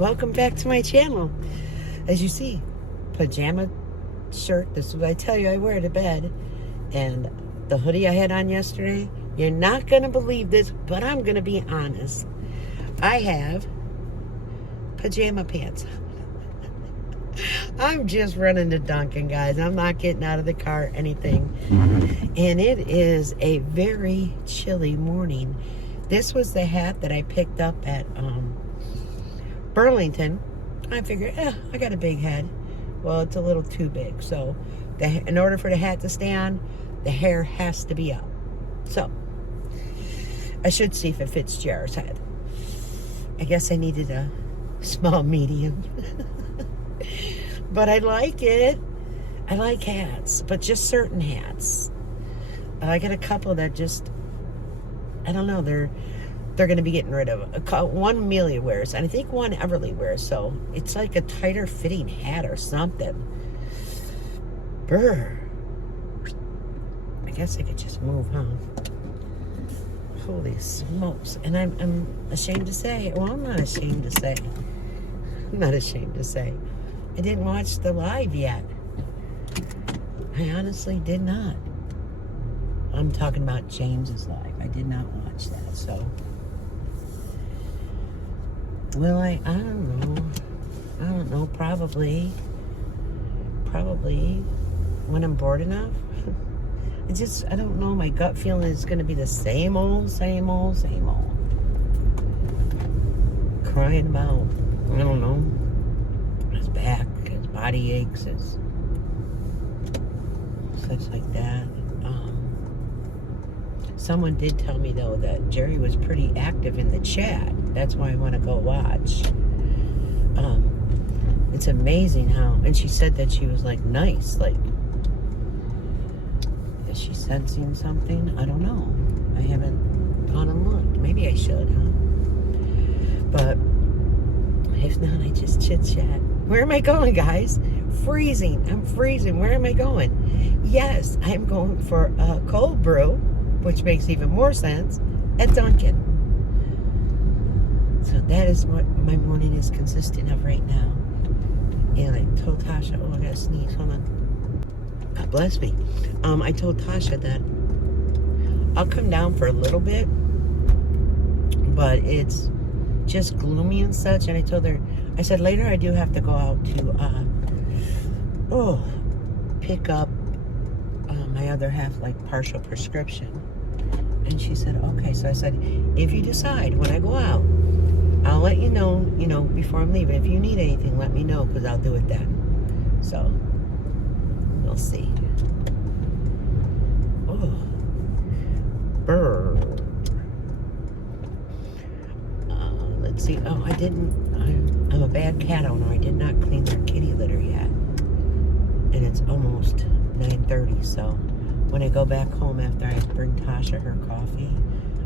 welcome back to my channel. As you see, pajama shirt, this is what I tell you I wear to bed, and the hoodie I had on yesterday. You're not gonna believe this, but I'm gonna be honest. I have pajama pants. I'm just running to Dunkin, guys. I'm not getting out of the car or anything. And it is a very chilly morning. This was the hat that I picked up at Burlington. I figured, I got a big head. Well, it's a little too big. So in order for the hat to stay on, the hair has to be up. So I should see if it fits Jeri's head. I guess I needed a small medium. But I like it. I like hats, but just certain hats. I got a couple that just, I don't know, they're going to be getting rid of. One Amelia wears, and I think one Everly wears, so it's like a tighter fitting hat or something. Brr. I guess I could just move, huh? Holy smokes. And I'm ashamed to say, well, I'm not ashamed to say. I'm not ashamed to say. I didn't watch the live yet. I honestly did not. I'm talking about James's live. I did not watch that, so. Well, I don't know. I don't know, probably when I'm bored enough. I don't know, my gut feeling is going to be the same old. Crying about, I don't know, his back, his body aches, his such like that. Someone did tell me, though, that Jeri was pretty active in the chat. That's why I want to go watch. It's amazing how, and she said that she was, like, nice. Like, is she sensing something? I don't know. I haven't gone and looked. Maybe I should, huh? But if not, I just chit-chat. Where am I going, guys? Freezing. I'm freezing. Where am I going? Yes, I'm going for a cold brew, which makes even more sense, at Dunkin. So that is what my morning is consisting of right now. And I told Tasha, oh, I gotta sneeze, hold on. God bless me. I told Tasha that I'll come down for a little bit, but it's just gloomy and such. And I told her, I said, later I do have to go out to, pick up my other half, like, partial prescription. And she said, okay. So I said, if you decide when I go out, I'll let you know, before I'm leaving. If you need anything, let me know, because I'll do it then. So, we'll see. Oh. Brr. Let's see. Oh, I'm a bad cat owner. I did not clean their kitty litter yet. And it's almost 9:30, so when I go back home after I bring Tasha her coffee,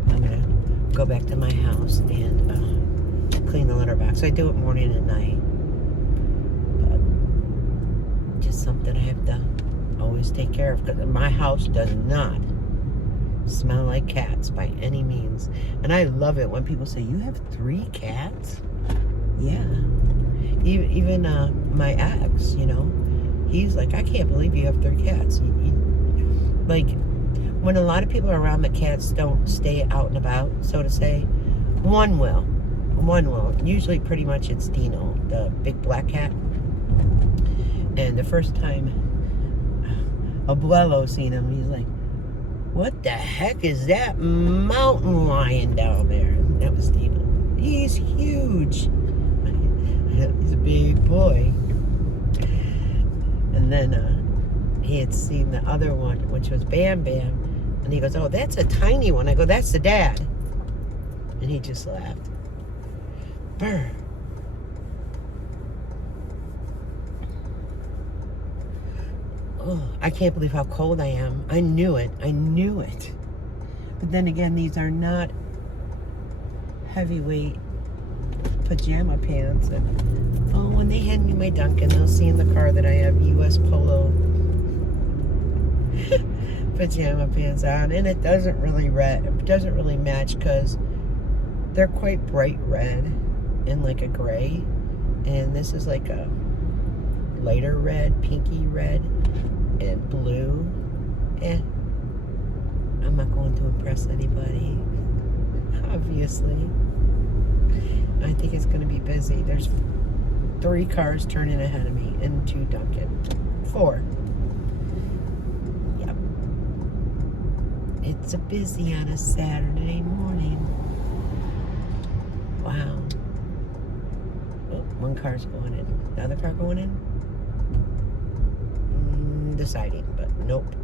I'm going to go back to my house and clean the litter box. I do it morning and night. But just something I have to always take care of, because my house does not smell like cats by any means. And I love it when people say, you have 3 cats? Yeah. Even my ex, he's like, I can't believe you have 3 cats. Like, when a lot of people are around, the cats don't stay out and about, so to say. One will. Usually, pretty much, it's Dino, the big black cat. And the first time Abuelo seen him, he's like, what the heck is that mountain lion down there? That was Dino. He's huge. He's a big boy. And then he had seen the other one, which was Bam Bam. And he goes, oh, that's a tiny one. I go, that's the dad. And he just laughed. Brr. Oh, I can't believe how cold I am. I knew it. But then again, these are not heavyweight pajama pants. And when they hand me my Dunkin, they'll see in the car that I have U.S. Polo pajama pants on, and it doesn't really match, because they're quite bright red and like a gray. And this is like a lighter red, pinky red, and blue. I'm not going to impress anybody, obviously. I think it's going to be busy. There's 3 cars turning ahead of me into Dunkin. 4. Yep. It's a busy on a Saturday morning. Wow. Oh, 1 car's going in. The other car going in? Deciding, but nope.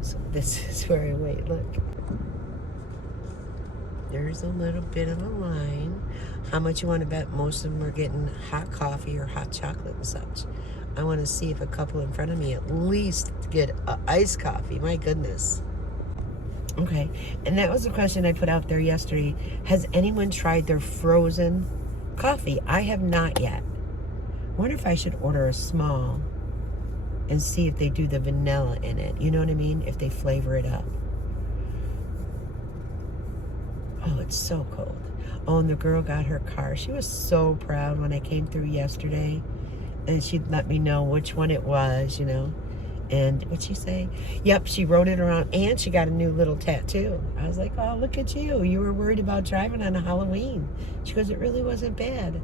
So this is where I wait. Look. There's a little bit of a line. How much you want to bet most of them are getting hot coffee or hot chocolate and such? I want to see if a couple in front of me at least get iced coffee. My goodness. Okay, and that was a question I put out there yesterday. Has anyone tried their frozen coffee? I have not yet. I wonder if I should order a small and see if they do the vanilla in it. You know what I mean? If they flavor it up. Oh, it's so cold. Oh, and the girl got her car. She was so proud when I came through yesterday. And she'd let me know which one it was, you know. And what'd she say? Yep, she wrote it around. And she got a new little tattoo. I was like, oh, look at you. You were worried about driving on a Halloween. She goes, it really wasn't bad.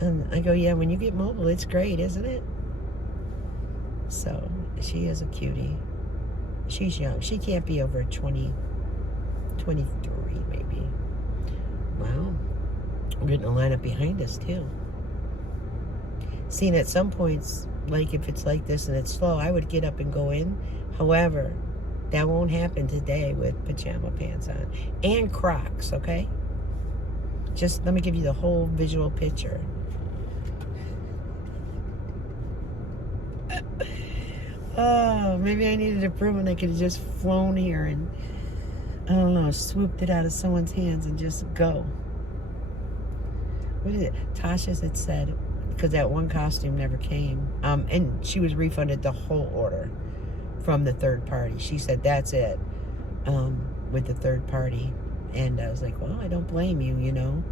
And I go, yeah, when you get mobile, it's great, isn't it? So, she is a cutie. She's young. She can't be over 20, 23 maybe. Wow. We're getting a lineup behind us, too. Seeing at some points, like if it's like this and it's slow, I would get up and go in. However, that won't happen today with pajama pants on. And Crocs, okay? Just let me give you the whole visual picture. Oh, maybe I needed a broom and I could have just flown here and, I don't know, swooped it out of someone's hands and just go. What is it? Tasha's had said, because that one costume never came, and she was refunded the whole order from the third party. She said, that's it, with the third party. And I was like, well, I don't blame you, you know.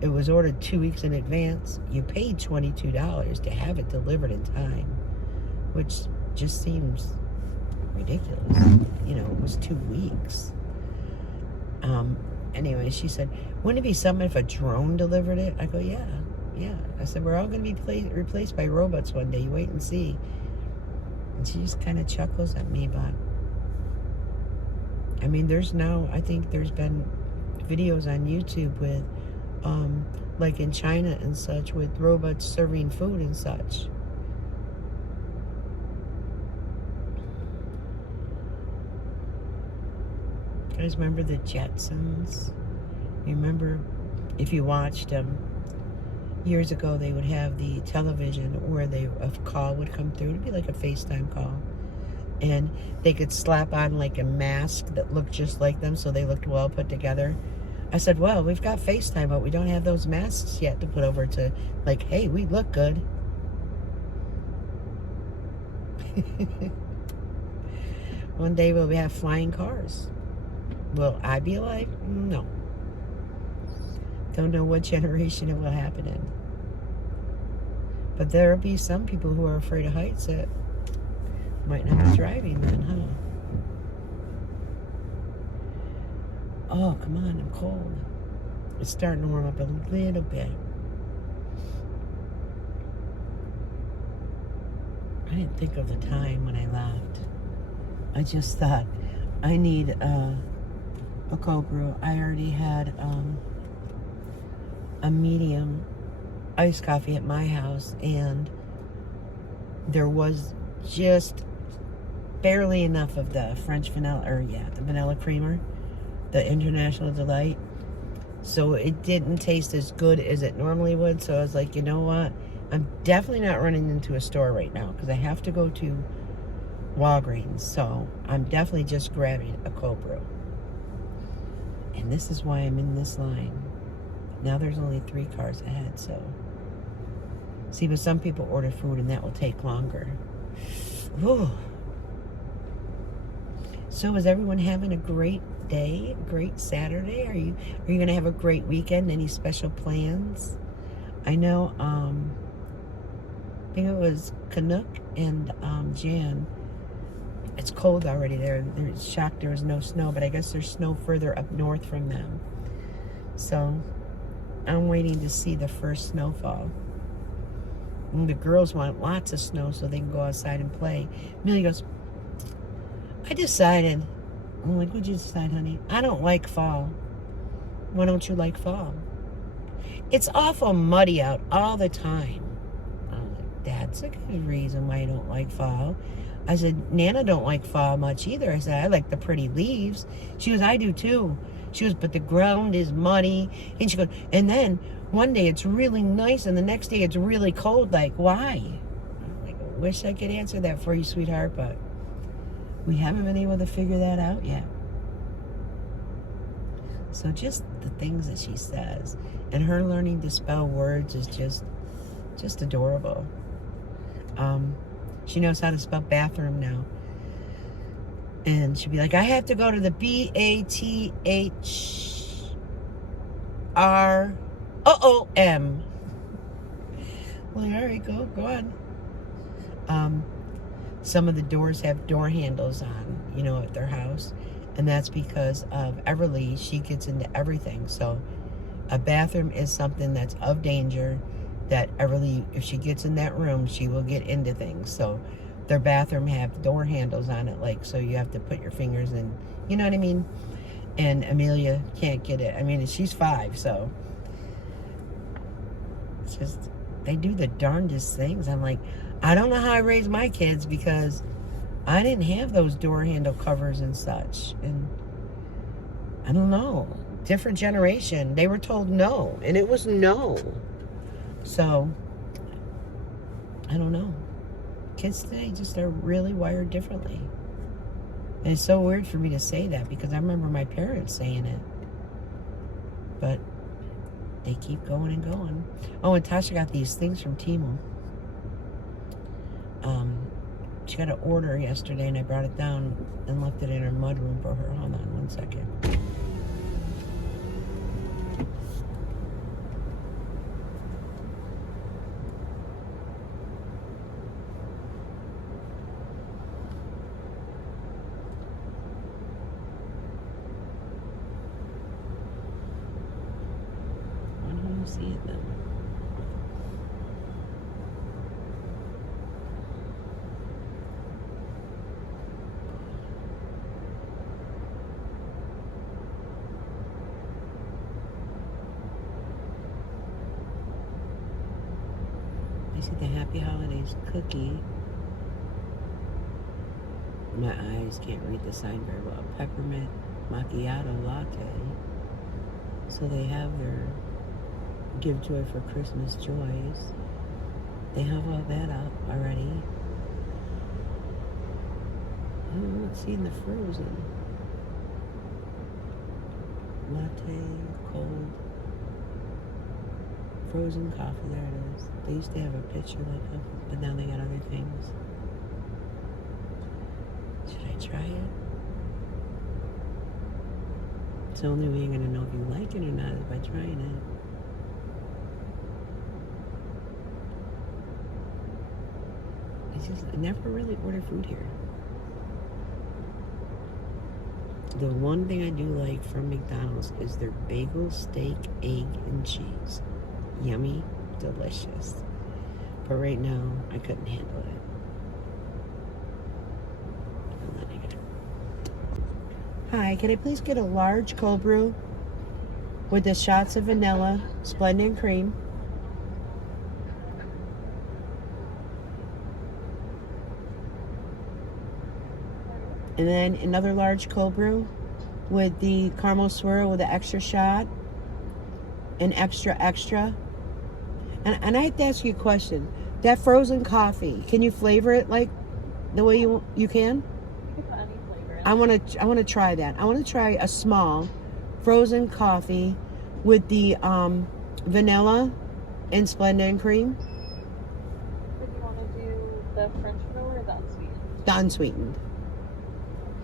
It was ordered 2 weeks in advance. You paid $22 to have it delivered in time, which just seems ridiculous. You know, it was 2 weeks. Anyway, she said, wouldn't it be something if a drone delivered it? I go, yeah. I said, we're all going to be replaced by robots one day. You wait and see. And she just kind of chuckles at me, but I mean, I think there's been videos on YouTube with, like in China and such, with robots serving food and such. You guys remember the Jetsons? You remember, if you watched them, years ago they would have the television where a call would come through. It'd be like a FaceTime call. And they could slap on like a mask that looked just like them, so they looked well put together. I said, well, we've got FaceTime, but we don't have those masks yet to put over to, like, hey, we look good. One day we'll have flying cars. Will I be alive? No. Don't know what generation it will happen in. But there will be some people who are afraid of heights that might not be driving then, huh? Oh, come on, I'm cold. It's starting to warm up a little bit. I didn't think of the time when I left. I just thought, I need a cold brew. I already had a medium iced coffee at my house, and there was just barely enough of the French vanilla, the vanilla creamer, the International Delight. So it didn't taste as good as it normally would. So I was like, you know what? I'm definitely not running into a store right now because I have to go to Walgreens. So I'm definitely just grabbing a cold brew. And this is why I'm in this line. Now there's only 3 cars ahead, so. See, but some people order food and that will take longer. Ooh. So is everyone having a great great day, great Saturday? Are you gonna have a great weekend? Any special plans? I know, I think it was Canuck and Jan. It's cold already there. They're shocked there was no snow, but I guess there's snow further up north from them. So I'm waiting to see the first snowfall. And the girls want lots of snow so they can go outside and play. Amelia goes, I decided. I'm like, what'd you decide, honey? I don't like fall. Why don't you like fall? It's awful muddy out all the time. I'm like, that's a good reason why I don't like fall. I said, Nana don't like fall much either. I said, I like the pretty leaves. She goes, I do too. She goes, but the ground is muddy. And she goes, and then one day it's really nice and the next day it's really cold. Like, why? I'm like, I wish I could answer that for you, sweetheart, but we haven't been able to figure that out yet. So just the things that she says and her learning to spell words is just adorable. She knows how to spell bathroom now. And she'll be like, I have to go to the BATHROOM. Well, all right, go on. Some of the doors have door handles on, at their house. And that's because of Everly. She gets into everything. So a bathroom is something that's of danger that Everly, if she gets in that room, she will get into things. So their bathroom have door handles on it, like, so you have to put your fingers in, you know what I mean? And Amelia can't get it. I mean, she's 5, so it's just, they do the darndest things. I'm like, I don't know how I raised my kids because I didn't have those door handle covers and such. And I don't know, different generation. They were told no, and it was no. So, I don't know. Kids today just are really wired differently. And it's so weird for me to say that because I remember my parents saying it. But they keep going and going. Oh, and Tasha got these things from Temu. She got an order yesterday and I brought it down and left it in her mudroom for her. Hold on one second. See it then. I see the Happy Holidays cookie. My eyes can't read the sign very well. Peppermint macchiato latte. So they have their Give Joy for Christmas Joys. They have all that up already. I'm not seeing the frozen. Latte, cold. Frozen coffee, there it is. They used to have a picture like that, but now they got other things. Should I try it? It's the only way you're gonna know if you like it or not is by trying it. I never really order food here. The one thing I do like from McDonald's is their bagel, steak, egg, and cheese. Yummy, delicious. But right now, I couldn't handle it. I'm letting it. Hi, can I please get a large cold brew with the shots of vanilla, Splenda cream? And then another large cold brew with the caramel swirl with the extra shot. And extra. And I have to ask you a question. That frozen coffee, can you flavor it like the way you can? You can put any flavor in. I want to try that. I want to try a small frozen coffee with the vanilla and Splenda and cream. If you want to do the French vanilla or the unsweetened? The unsweetened.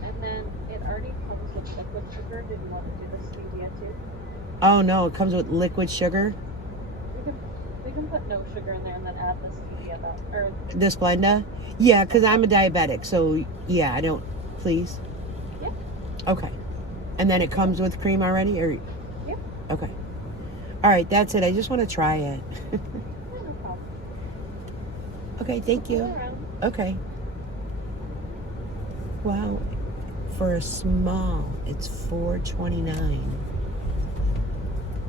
And then it already comes with liquid sugar. Did you want to do the stevia too? Oh no, it comes with liquid sugar. We can put no sugar in there and then add the stevia though. Or The Splenda? Yeah, because I'm a diabetic, so yeah, I don't. Please. yeah. Okay. And then it comes with cream already, or? Yeah. Okay. All right, that's it. I just want to try it. Yeah, no problem. Okay, thank See you you. around. Okay. Wow. For a small, it's $4.29.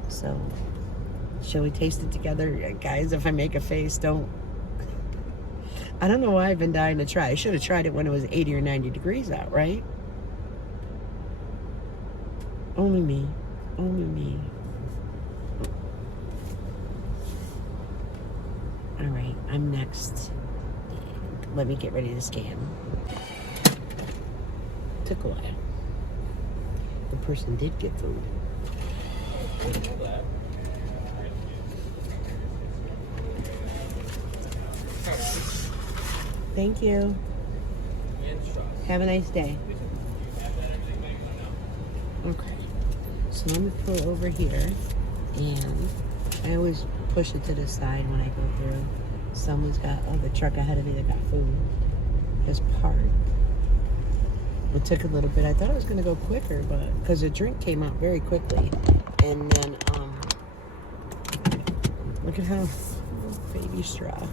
So, shall we taste it together? Guys, if I make a face, don't. I don't know why I've been dying to try. I should have tried it when it was 80 or 90 degrees out, right? Only me. Only me. All right, I'm next. Let me get ready to scan. Took a while. The person did get food. Thank you. Have a nice day. Okay. So let me pull over here, and I always push it to the side when I go through. Someone's got, oh, the truck ahead of me that got food is parked. It took a little bit. I thought it was going to go quicker, but because the drink came out very quickly. And then, look at how baby straw.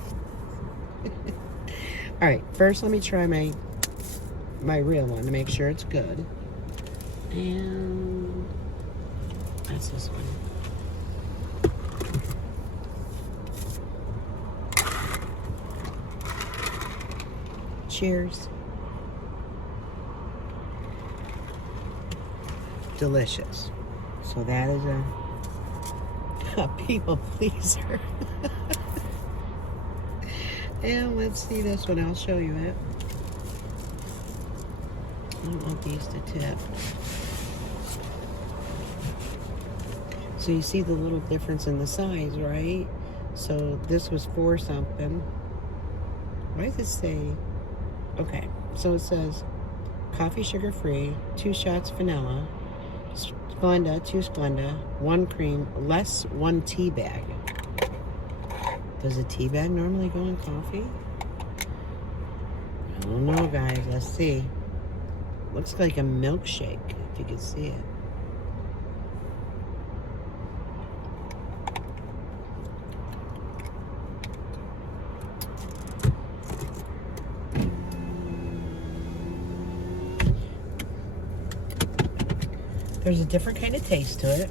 All right, first let me try my real one to make sure it's good. And that's this one. Cheers. Delicious. So that is a people pleaser. And let's see this one. I'll show you it. I don't want these to tip. So you see the little difference in the size, right? So this was 4 something. Why does it say? Okay, so it says coffee sugar free, 2 shots vanilla, Splenda, 2 Splenda, 1 cream, less 1 tea bag. Does a tea bag normally go in coffee? I don't know, guys. Let's see. Looks like a milkshake, if you can see it. There's a different kind of taste to it.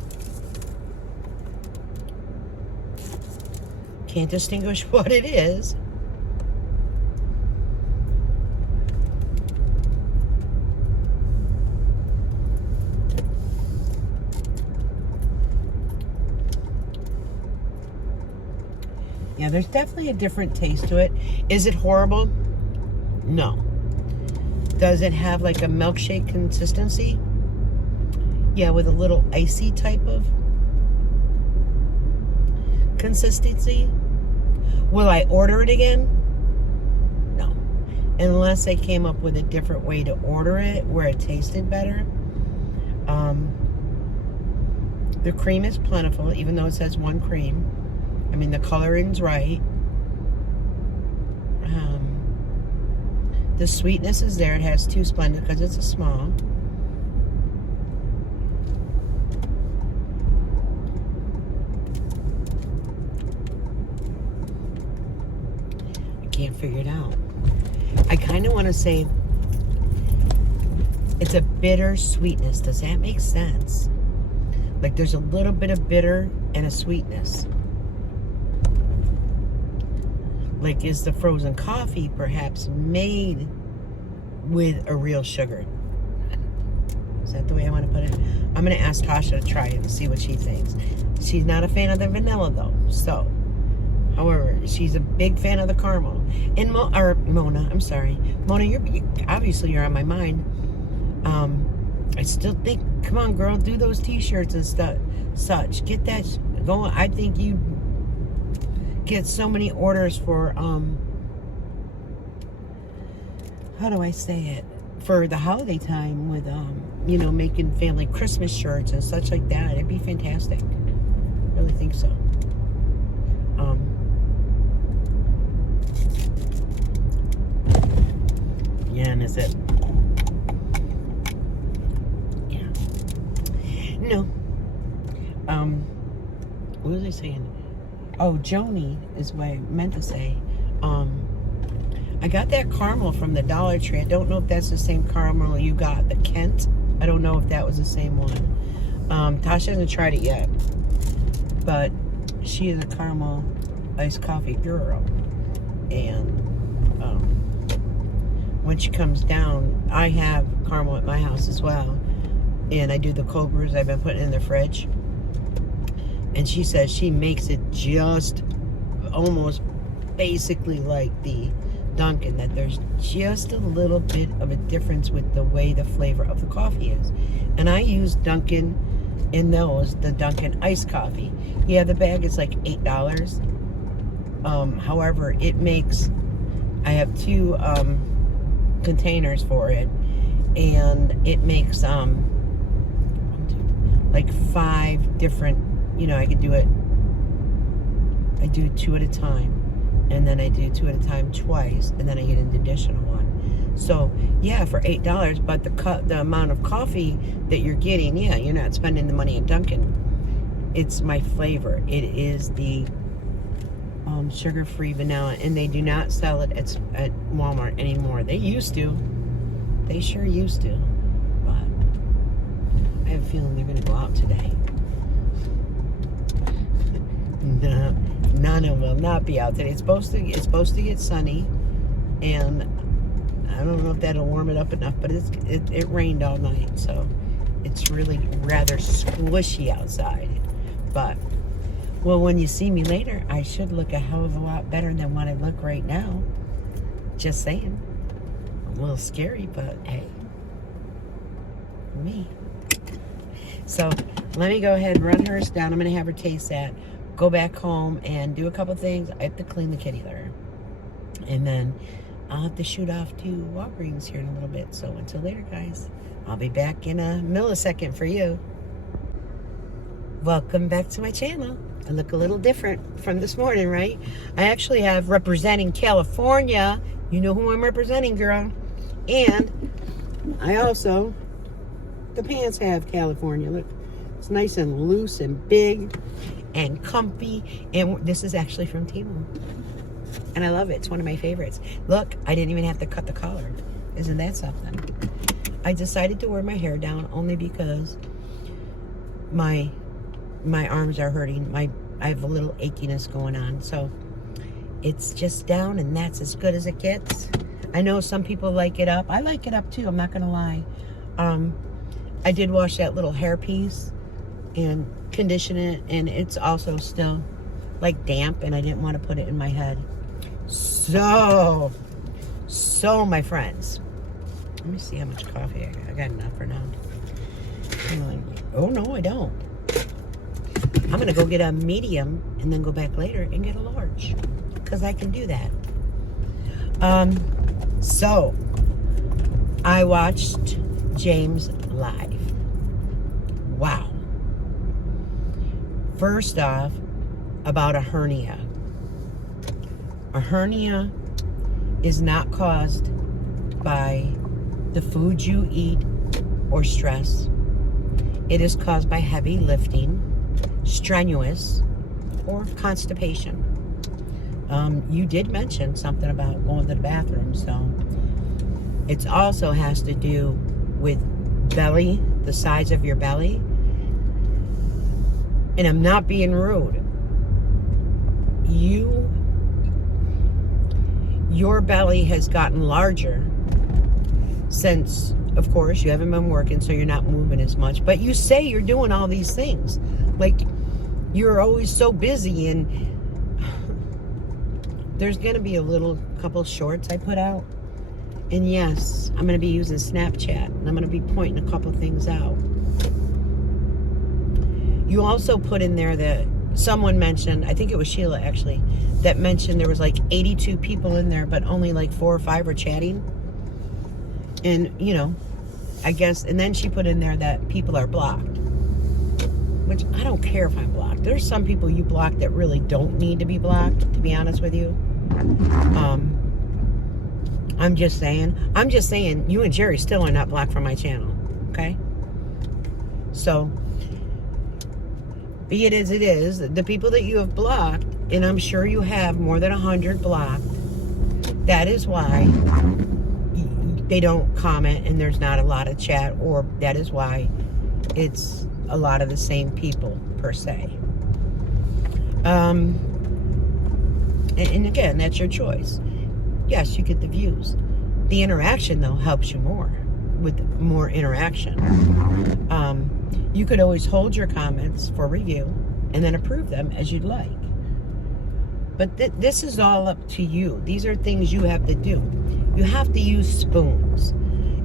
Can't distinguish what it is. Yeah, there's definitely a different taste to it. Is it horrible? No. Does it have like a milkshake consistency? Yeah, with a little icy type of consistency. Will I order it again? No. Unless I came up with a different way to order it where it tasted better. The cream is plentiful, even though it says 1 cream. I mean, the coloring's right. The sweetness is there. It has 2 Splenda because it's a small. Can't figure it out. I kind of want to say it's a bitter sweetness. Does that make sense? Like there's a little bit of bitter and a sweetness. Like is the frozen coffee perhaps made with a real sugar? Is that the way I want to put it? I'm going to ask Tasha to try it and see what she thinks. She's not a fan of the vanilla though, so. However, she's a big fan of the caramel. And Mona, I'm sorry. Mona, you're obviously on my mind. I still think, come on, girl, do those t-shirts and such. Get that going. I think you get so many orders for, how do I say it? For the holiday time with, you know, making family Christmas shirts and such like that. It'd be fantastic. I really think so. Yeah, and is it? Yeah. No. What was I saying? Oh, Joni is what I meant to say. I got that caramel from the Dollar Tree. I don't know if that's the same caramel you got, the Kent. I don't know if that was the same one. Tasha hasn't tried it yet, but she is a caramel iced coffee girl. And when she comes down, I have caramel at my house as well. And I do the cold brews I've been putting in the fridge. And she says she makes it just almost basically like the Dunkin, that there's just a little bit of a difference with the way the flavor of the coffee is. And I use Dunkin in those, the Dunkin iced coffee. Yeah, the bag is like $8. However, it makes, I have 2 containers for it, and it makes like 5 different, you know, I could do it, I do 2 at a time, and then I do 2 at a time twice, and then I get an additional one. So yeah, for $8, but the amount of coffee that you're getting, yeah, you're not spending the money at Dunkin. It's my flavor. It is the sugar-free vanilla, and they do not sell it at Walmart anymore. They used to. They sure used to. But I have a feeling they're going to go out today. No, Nana will not be out today. It's supposed to get sunny, and I don't know if that'll warm it up enough, but it rained all night, so it's really rather squishy outside. But well, when you see me later, I should look a hell of a lot better than what I look right now. Just saying. A little scary, but hey, me. So let me go ahead and run hers down. I'm going to have her taste that. Go back home and do a couple things. I have to clean the kitty litter. And then I'll have to shoot off to Walgreens here in a little bit. So until later, guys. I'll be back in a millisecond for you. Welcome back to my channel. I look a little different from this morning, right? I actually have representing California. You know who I'm representing, girl. And I also, the pants have California. Look, it's nice and loose and big and comfy. And this is actually from Temu. And I love it. It's one of my favorites. Look, I didn't even have to cut the collar. Isn't that something? I decided to wear my hair down only because my arms are hurting. I have a little achiness going on, so it's just down, and that's as good as it gets. I know some people like it up. I like it up too, I'm not gonna lie. I did wash that little hair piece and condition it, and it's also still like damp, and I didn't want to put it in my head. So my friends, let me see how much coffee I got. I got enough for now. Oh no, I don't. I'm going to go get a medium and then go back later and get a large, because I can do that. So I watched James live. Wow. First off, about a hernia. A hernia is not caused by the food you eat or stress. It is caused by heavy lifting, strenuous, or constipation. You did mention something about going to the bathroom, so it also has to do with belly, the size of your belly. And I'm not being rude. Your belly has gotten larger since, of course, you haven't been working, so you're not moving as much. But you say you're doing all these things. Like, you're always so busy, and there's going to be a couple shorts I put out. And yes, I'm going to be using Snapchat, and I'm going to be pointing a couple things out. You also put in there that someone mentioned, I think it was Sheila actually, that mentioned there was like 82 people in there, but only like 4 or 5 were chatting. And, you know, I guess, and then she put in there that people are blocked. Which, I don't care if I'm blocked. There's some people you block that really don't need to be blocked, to be honest with you. I'm just saying, you and Jeri still are not blocked from my channel, okay? So, be it as it is, the people that you have blocked, and I'm sure you have more than 100 blocked, that is why they don't comment and there's not a lot of chat, or that is why it's a lot of the same people, per se. And again, that's your choice. Yes, you get the views. The interaction, though, helps you more with more interaction. You could always hold your comments for review and then approve them as you'd like. But this is all up to you. These are things you have to do. You have to use spoons.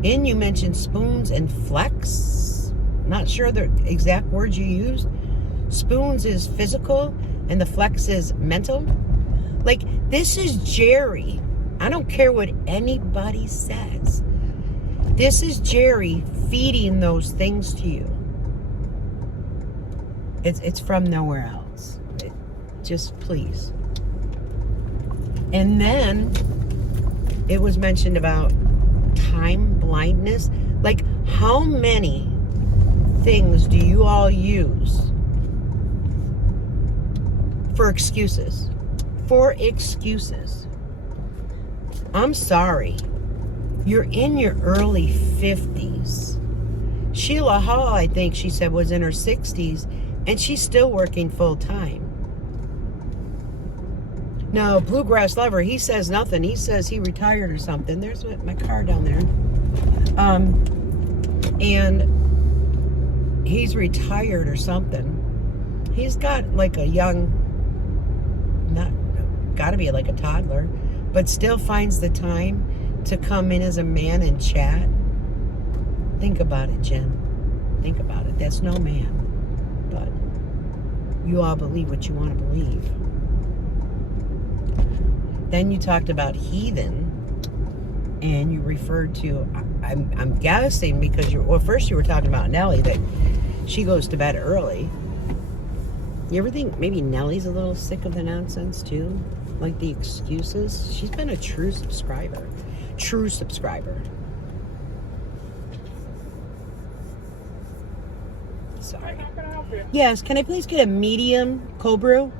And you mentioned spoons and flex. Not sure the exact words you used. Spoons is physical and the flex is mental. Like, this is Jeri. I don't care what anybody says. This is Jeri feeding those things to you. It's from nowhere else. Just please. And then it was mentioned about time blindness. Like, how many things do you all use for excuses? For excuses. I'm sorry. You're in your early 50s. Sheila Hall, I think she said, was in her 60s, and she's still working full time. No, Bluegrass Lover, he says nothing. He says he retired or something. There's my car down there. And he's retired or something. He's got like a young, gotta be like a toddler, but still finds the time to come in as a man and chat. Think about it, Jen. Think about it. That's no man. But you all believe what you want to believe. Then you talked about heathen, and you referred to, I'm guessing because first you were talking about Nellie, that she goes to bed early. You ever think maybe Nellie's a little sick of the nonsense too? Like the excuses? She's been a true subscriber. True subscriber. Sorry. How can I help you? Yes, can I please get a medium cold brew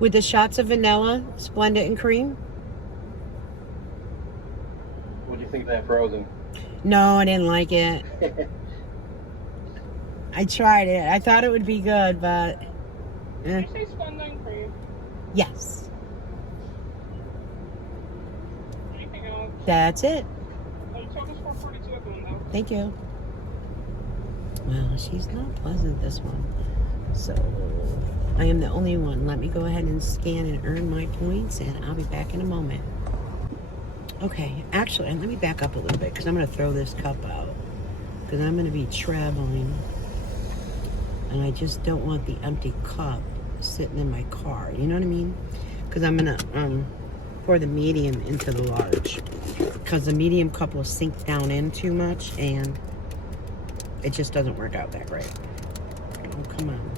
with the shots of vanilla, Splenda, and cream? What do you think of that frozen? No, I didn't like it. I tried it. I thought it would be good, but... Did you say Splenda and cream? Yes. Anything else? That's it. Total's $4.42 at the window. Thank you. Well, she's not pleasant, this one. So, I am the only one. Let me go ahead and scan and earn my points, and I'll be back in a moment. Okay, actually, let me back up a little bit, because I'm going to throw this cup out. Because I'm going to be traveling, and I just don't want the empty cup sitting in my car. You know what I mean? Because I'm going to pour the medium into the large. Because the medium cup will sink down in too much, and it just doesn't work out that great. Oh, come on.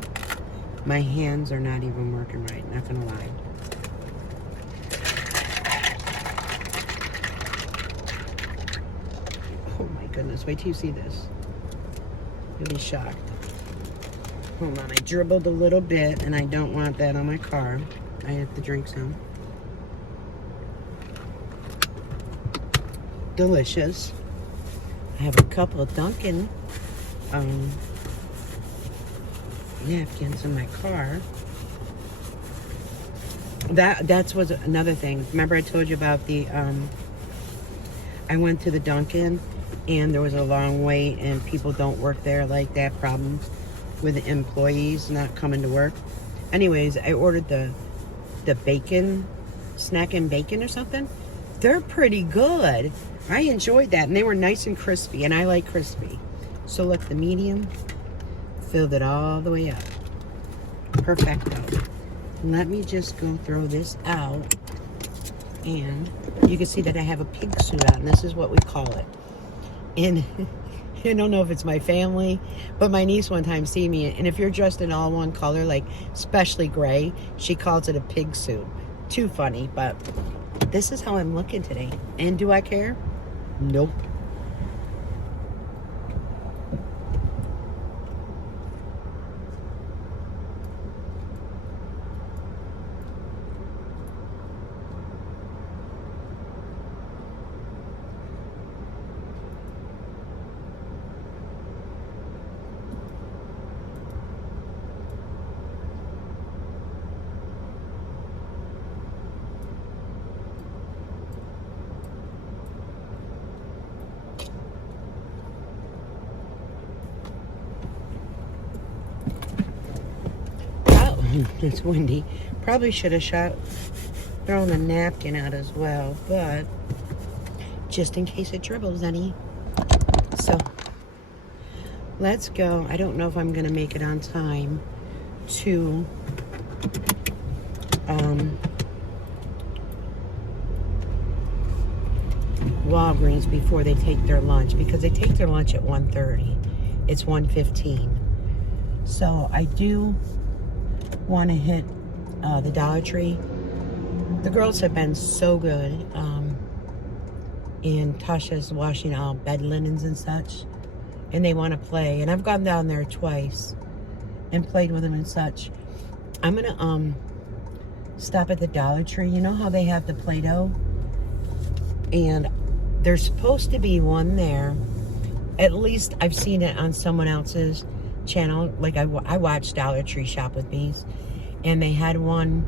My hands are not even working right, not gonna lie. Oh my goodness, wait till you see this. You'll be shocked. Hold on, I dribbled a little bit, and I don't want that on my car. I have to drink some. Delicious. I have a couple of Dunkin napkins in my car. That was another thing. Remember I told you about the I went to the Dunkin and there was a long wait and people don't work there like that, problems with the employees not coming to work. Anyways, I ordered the bacon, snack and bacon or something. They're pretty good. I enjoyed that, and they were nice and crispy, and I like crispy. So look, the medium filled it all the way up. Perfecto. Let me just go throw this out, and you can see that I have a pig suit on. This is what we call it. And I don't know if it's my family, but my niece one time see me, and if you're dressed in all one color, like especially gray, she calls it a pig suit. Too funny, but this is how I'm looking today. And do I care? Nope. It's windy. Probably should have thrown a napkin out as well, but just in case it dribbles any. So let's go. I don't know if I'm gonna make it on time to Walgreens before they take their lunch, because they take their lunch at 1:30. It's 1:15. So I do want to hit the Dollar Tree. The girls have been so good, and Tasha's washing all bed linens and such, and they want to play, and I've gone down there twice and played with them and such. I'm gonna stop at the Dollar Tree. You know how they have the Play-Doh, and there's supposed to be one there. At least I've seen it on someone else's channel. Like I watched Dollar Tree Shop with Bees, and they had one,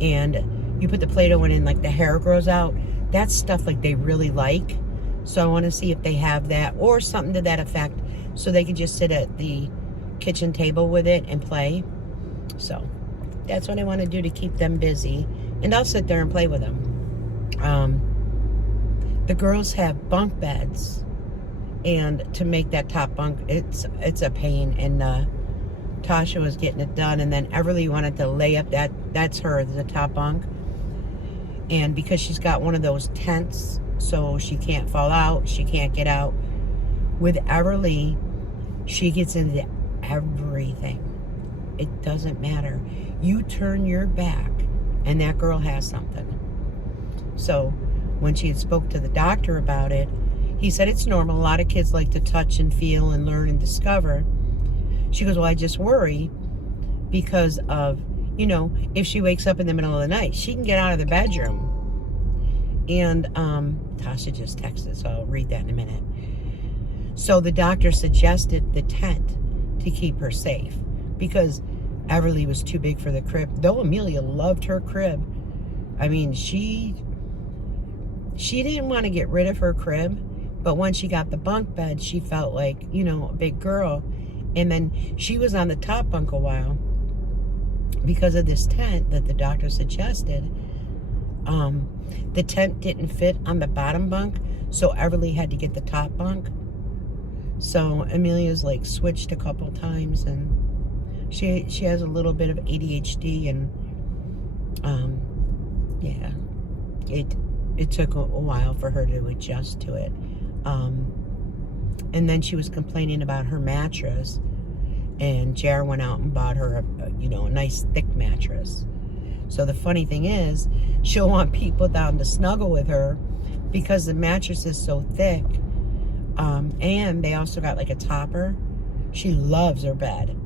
and you put the Play-Doh in, like the hair grows out. That's stuff like they really like. So I want to see if they have that or something to that effect, so they can just sit at the kitchen table with it and play. So that's what I want to do to keep them busy, and I'll sit there and play with them. The girls have bunk beds, and to make that top bunk, it's a pain, and Tasha was getting it done, and then Everly wanted to lay up that's her, the top bunk, and because she's got one of those tents, so she can't fall out, she can't get out. With Everly, she gets into everything. It doesn't matter. You turn your back, and that girl has something. So when she had spoke to the doctor about it, he said it's normal. A lot of kids like to touch and feel and learn and discover. She goes, well, I just worry because of, you know, if she wakes up in the middle of the night, she can get out of the bedroom. And Tasha just texted, so I'll read that in a minute. So the doctor suggested the tent to keep her safe, because Everly was too big for the crib. Though Amelia loved her crib. I mean, she didn't want to get rid of her crib, but when she got the bunk bed, she felt like, you know, a big girl. And then she was on the top bunk a while because of this tent that the doctor suggested. The tent didn't fit on the bottom bunk, so Everly had to get the top bunk. So Amelia's like switched a couple times, and she has a little bit of ADHD, and yeah, it took a while for her to adjust to it. And then she was complaining about her mattress, and Jeri went out and bought her a nice thick mattress. So the funny thing is, she'll want people down to snuggle with her because the mattress is so thick. And they also got like a topper. She loves her bed.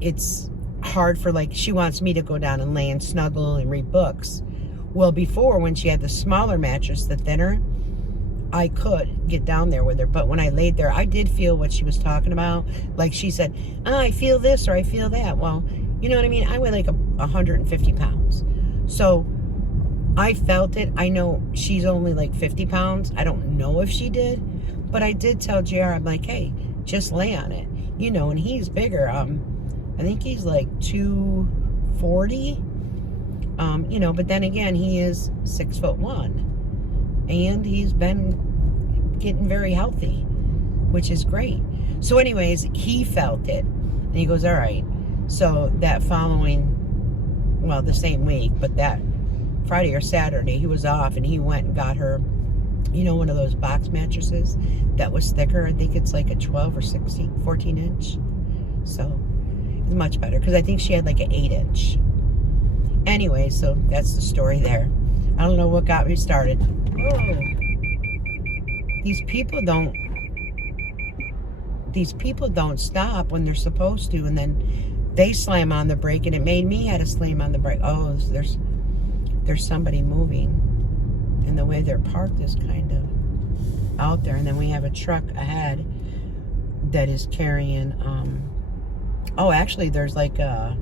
It's hard for, like, she wants me to go down and lay and snuggle and read books. Well, before, when she had the smaller mattress, the thinner, I could get down there with her. But when I laid there, I did feel what she was talking about. Like she said, I feel this or I feel that. Well, you know what I mean? I weigh like 150 pounds. So I felt it. I know she's only like 50 pounds. I don't know if she did. But I did tell Jeri, I'm like, hey, just lay on it. You know, and he's bigger. I think he's like 240. But then again, he is 6'1", and he's been getting very healthy, which is great. So anyways, he felt it, and he goes, all right. So that the same week, but that Friday or Saturday, he was off, and he went and got her, you know, one of those box mattresses that was thicker. I think it's like a 12 or 16, 14 inch. So it's much better because I think she had like an 8 inch. Anyway, so that's the story there. I don't know what got me started. Oh, these people don't stop when they're supposed to, and then they slam on the brake, and it made me had to slam on the brake. Oh, there's somebody moving, and the way they're parked is kind of out there. And then we have a truck ahead that is carrying oh, actually there's like a,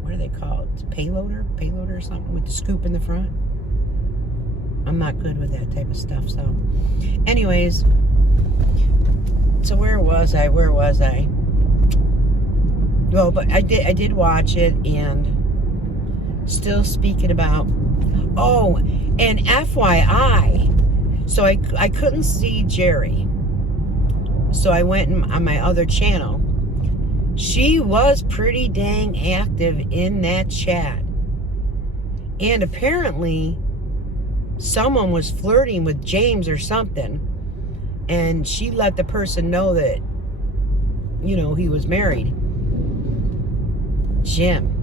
what are they called, payloader or something with the scoop in the front. I'm not good with that type of stuff. So anyways, so where was I? Well, but I did watch it, and still speaking about, oh, and FYI, so I couldn't see Jeri, so I went on my other channel. She was pretty dang active in that chat, and apparently someone was flirting with James or something, and she let the person know that, you know, he was married. Jim,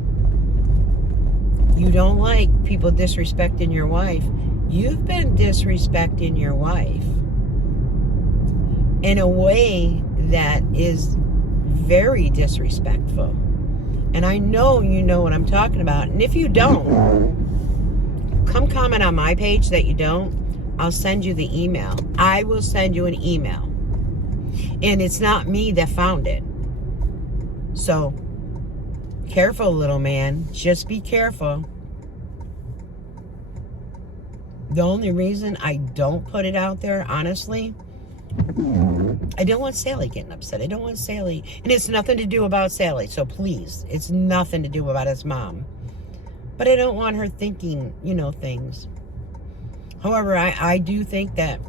you don't like people disrespecting your wife. You've been disrespecting your wife in a way that is very disrespectful. And I know you know what I'm talking about. And if you don't, come comment on my page that you don't. I'll send you the email. I will send you an email. And it's not me that found it. So, careful, little man. Just be careful. The only reason I don't put it out there, honestly, I don't want Sally getting upset. I don't want Sally. And it's nothing to do about Sally. So please, it's nothing to do about his mom. But I don't want her thinking, you know, things. However, I do think that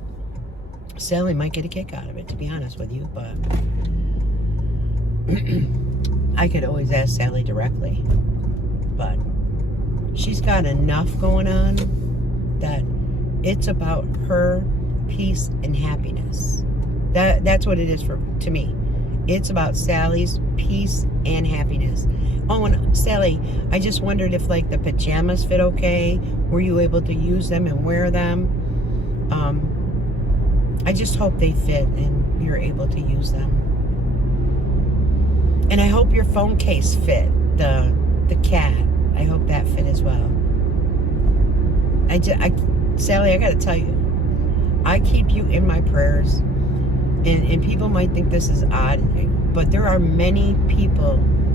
Sally might get a kick out of it, to be honest with you. But I could always ask Sally directly. But she's got enough going on that it's about her peace and happiness. That's what it is to me. It's about Sally's peace and happiness. Oh, and Sally, I just wondered if, like, the pajamas fit okay. Were you able to use them and wear them? I just hope they fit and you're able to use them. And I hope your phone case fit. The cat. I hope that fit as well. Sally, I gotta tell you, I keep you in my prayers. And people might think this is odd, but there are many people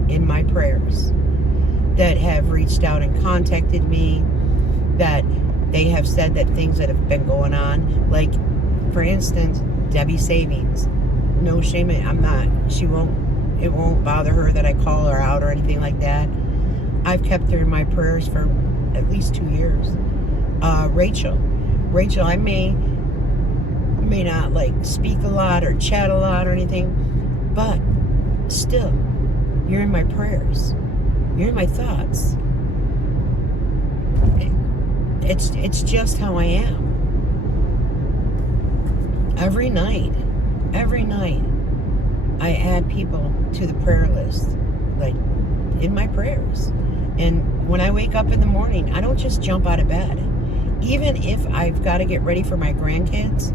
in my prayers that have reached out and contacted me, that they have said that things that have been going on, like, for instance, Debbie Savings. No shame, it won't bother her that I call her out or anything like that. I've kept her in my prayers for at least 2 years. Rachel, I may not, like, speak a lot or chat a lot or anything, but still, you're in my prayers. You're in my thoughts. It's just how I am. Every night, I add people to the prayer list, like, in my prayers. And when I wake up in the morning, I don't just jump out of bed. Even if I've got to get ready for my grandkids,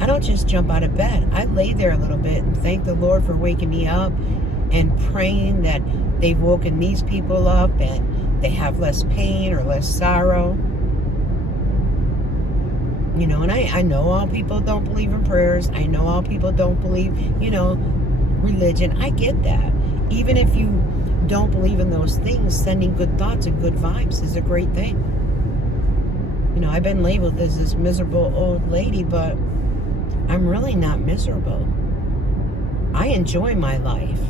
I don't just jump out of bed. I lay there a little bit and thank the Lord for waking me up, and praying that they've woken these people up and they have less pain or less sorrow. You know, and I know all people don't believe in prayers. I know all people don't believe, you know, religion. I get that. Even if you don't believe in those things, sending good thoughts and good vibes is a great thing. You know, I've been labeled as this miserable old lady, but I'm really not miserable. I enjoy my life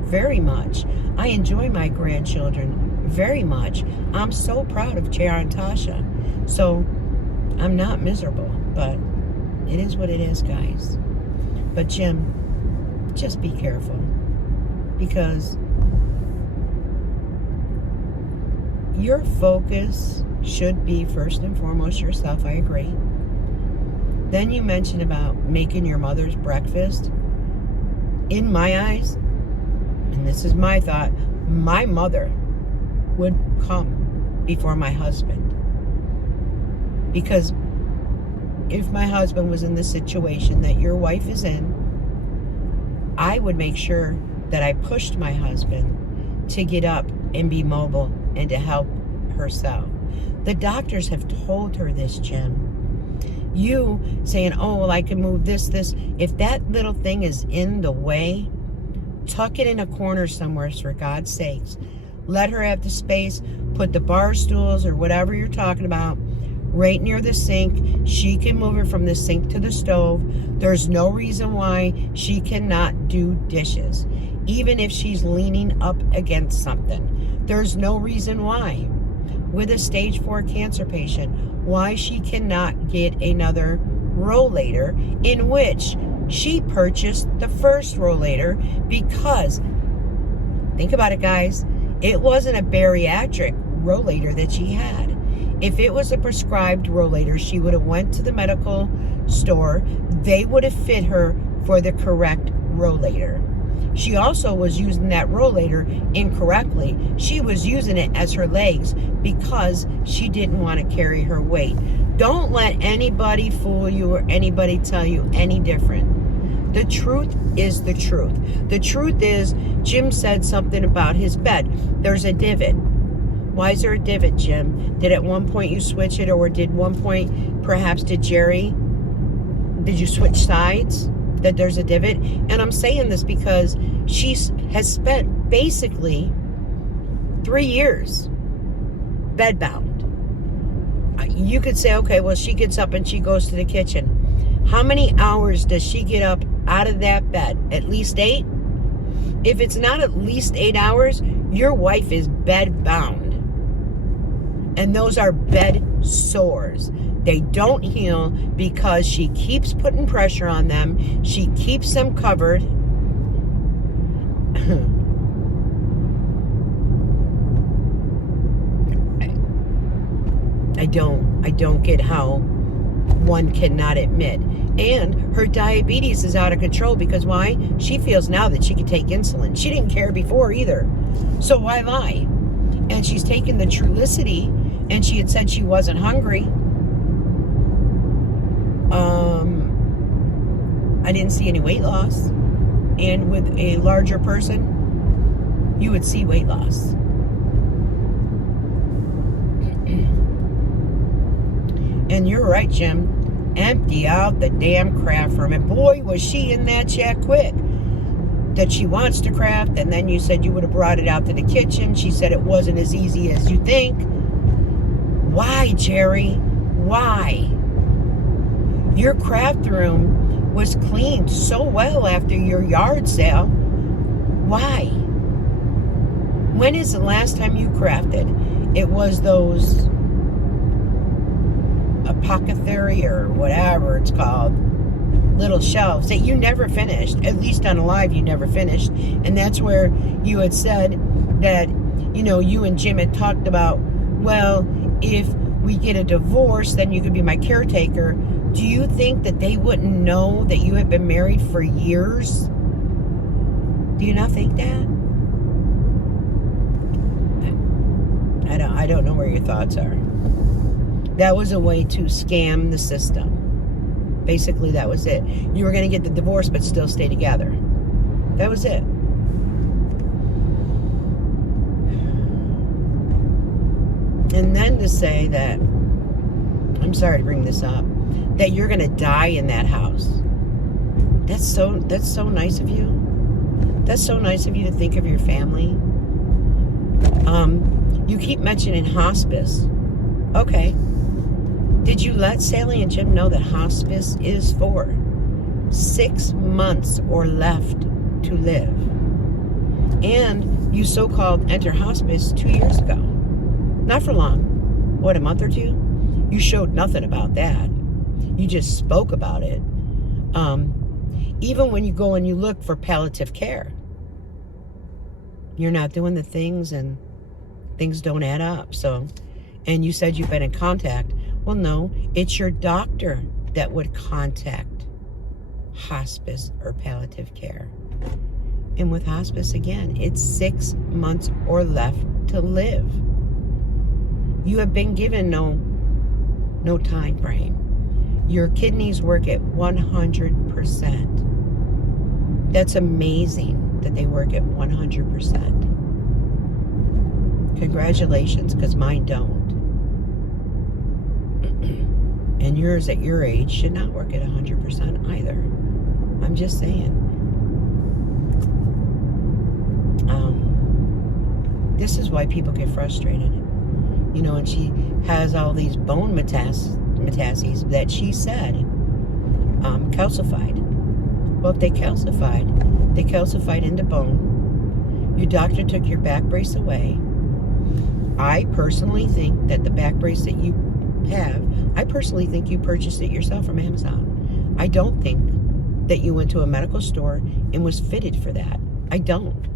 very much. I enjoy my grandchildren very much. I'm so proud of Jeri and Tasha. So I'm not miserable, but it is what it is, guys. But Jim, just be careful, because your focus should be first and foremost yourself. I agree. Then you mentioned about making your mother's breakfast. In my eyes, and this is my thought, my mother would come before my husband. Because if my husband was in the situation that your wife is in, I would make sure that I pushed my husband to get up and be mobile and to help herself. The doctors have told her this, Jim. You saying, oh, well, I can move this. If that little thing is in the way, tuck it in a corner somewhere, for God's sakes. Let her have the space. Put the bar stools or whatever you're talking about right near the sink. She can move it from the sink to the stove. There's no reason why she cannot do dishes, even if she's leaning up against something. There's no reason why, with a stage 4 cancer patient, why she cannot get another rollator, in which she purchased the first rollator, because, think about it, guys, it wasn't a bariatric rollator that she had. If it was a prescribed rollator, she would have went to the medical store. They would have fit her for the correct rollator. She also was using that rollator incorrectly. She was using it as her legs because she didn't want to carry her weight. Don't let anybody fool you or anybody tell you any different. The truth is the truth. The truth is, Jim said something about his bed. There's a divot. Why is there a divot, Jim? Did at one point you switch it, or did one point perhaps did Jeri? Did you switch sides? That there's a divot? And I'm saying this because she has spent basically 3 years bedbound. You could say, okay, well, she gets up and she goes to the kitchen. How many hours does she get up out of that bed? At least 8? If it's not at least 8 hours, your wife is bedbound. And those are bed sores. They don't heal because she keeps putting pressure on them. She keeps them covered. I don't get how one cannot admit. And her diabetes is out of control because why? She feels now that she can take insulin. She didn't care before either. So why lie? And she's taken the Trulicity, and she had said she wasn't hungry. I didn't see any weight loss. And with a larger person, you would see weight loss. And you're right, Jim. Empty out the damn craft room. And boy, was she in that chat quick. That she wants to craft, and then you said you would have brought it out to the kitchen. She said it wasn't as easy as you think. Why, Jeri? Why? Your craft room was cleaned so well after your yard sale. Why? When is the last time you crafted? It was those apothecary or whatever it's called, little shelves that you never finished. At least on a live, you never finished. And that's where you had said that, you know, you and Jim had talked about, well, if we get a divorce, then you could be my caretaker. Do you think that they wouldn't know that you have been married for years? Do you not think that? I don't know where your thoughts are. That was a way to scam the system. Basically, that was it. You were going to get the divorce, but still stay together. That was it. And then to say that, I'm sorry to bring this up, that you're going to die in that house. That's so nice of you. That's so nice of you to think of your family. You keep mentioning hospice. Okay. Did you let Sally and Jim know that hospice is for 6 months or left to live? And you so-called entered hospice 2 years ago. Not for long. What, a month or two? You showed nothing about that. You just spoke about it. Even when you go and you look for palliative care, you're not doing the things, and things don't add up. So, and you said you've been in contact. Well, no, it's your doctor that would contact hospice or palliative care. And with hospice, again, it's 6 months or left to live. You have been given no time frame. Your kidneys work at 100%. That's amazing that they work at 100%. Congratulations, because mine don't. And yours at your age should not work at 100% either. I'm just saying. This is why people get frustrated. You know, and she has all these bone metastases that she said calcified. Well, if they calcified into bone. Your doctor took your back brace away. I personally think that the back brace that you have, I personally think you purchased it yourself from Amazon. I don't think that you went to a medical store and was fitted for that. I don't.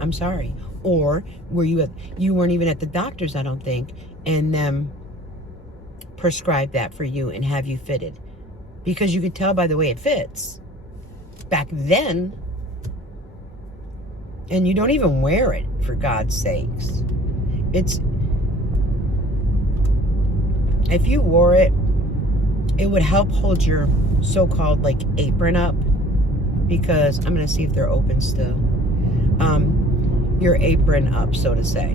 I'm sorry. Or were you weren't even at the doctor's, I don't think, and them prescribe that for you and have you fitted. Because you could tell by the way it fits. Back then, and you don't even wear it, for God's sakes. If you wore it, it would help hold your so-called like apron up, because I'm going to see if they're open still. Your apron up, so to say.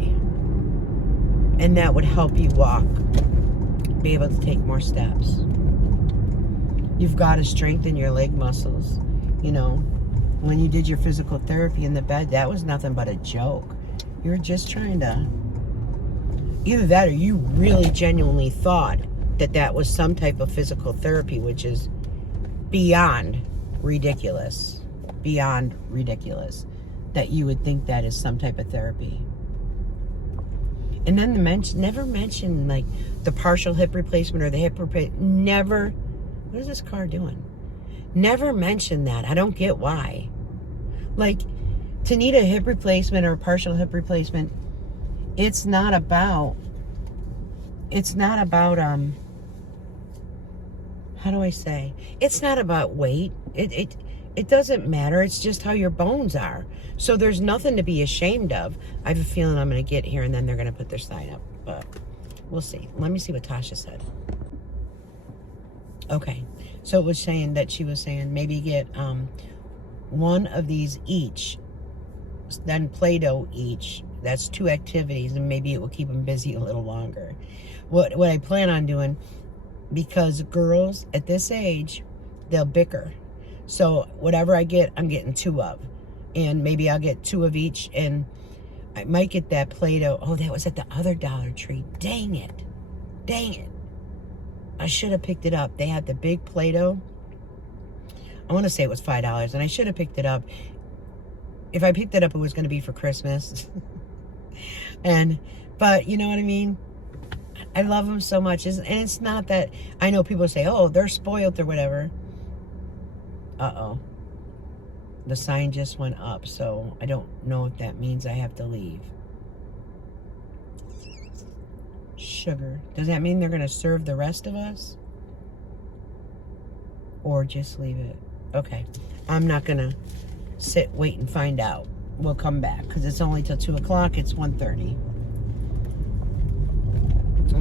And that would help you walk, be able to take more steps. You've got to strengthen your leg muscles. You know, when you did your physical therapy in the bed, that was nothing but a joke. You were just trying to, either that or you really genuinely thought that that was some type of physical therapy, which is beyond ridiculous. Beyond ridiculous. That you would think that is some type of therapy. And then never mention like the partial hip replacement or the hip replacement. Never. What is this car doing? Never mention that. I don't get why. Like, to need a hip replacement or a partial hip replacement, it's not about how do I say? It's not about weight. It doesn't matter. It's just how your bones are. So there's nothing to be ashamed of. I have a feeling I'm going to get here and then they're going to put their sign up. But we'll see. Let me see what Tasha said. Okay. So it was saying that she was saying maybe get one of these each. Then Play-Doh each. That's 2 activities, and maybe it will keep them busy a little longer. What I plan on doing, because girls at this age, they'll bicker. So whatever I get, I'm getting 2 of. And maybe I'll get 2 of each, and I might get that Play-Doh. Oh, that was at the other Dollar Tree. Dang it. Dang it. I should have picked it up. They had the big Play-Doh. I want to say it was $5, and I should have picked it up. If I picked it up, it was going to be for Christmas. But you know what I mean? I love them so much. And it's not that, I know people say, oh, they're spoiled or whatever. Uh-oh. The sign just went up, so I don't know if that means I have to leave. Sugar. Does that mean they're going to serve the rest of us? Or just leave it? Okay. I'm not going to sit, wait, and find out. We'll come back, because it's only till 2 o'clock. It's 1:30.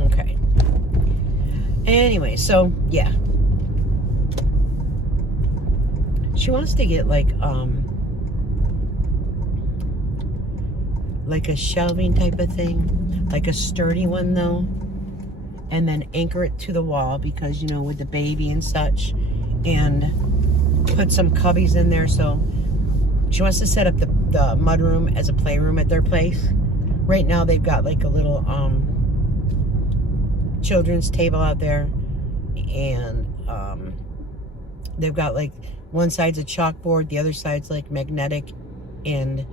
Okay. Anyway, so, yeah. She wants to get, like a shelving type of thing. Like a sturdy one, though. And then anchor it to the wall, because, you know, with the baby and such. And put some cubbies in there, so she wants to set up the mudroom as a playroom at their place. Right now they've got like a little children's table out there, and they've got like one side's a chalkboard, the other side's like magnetic and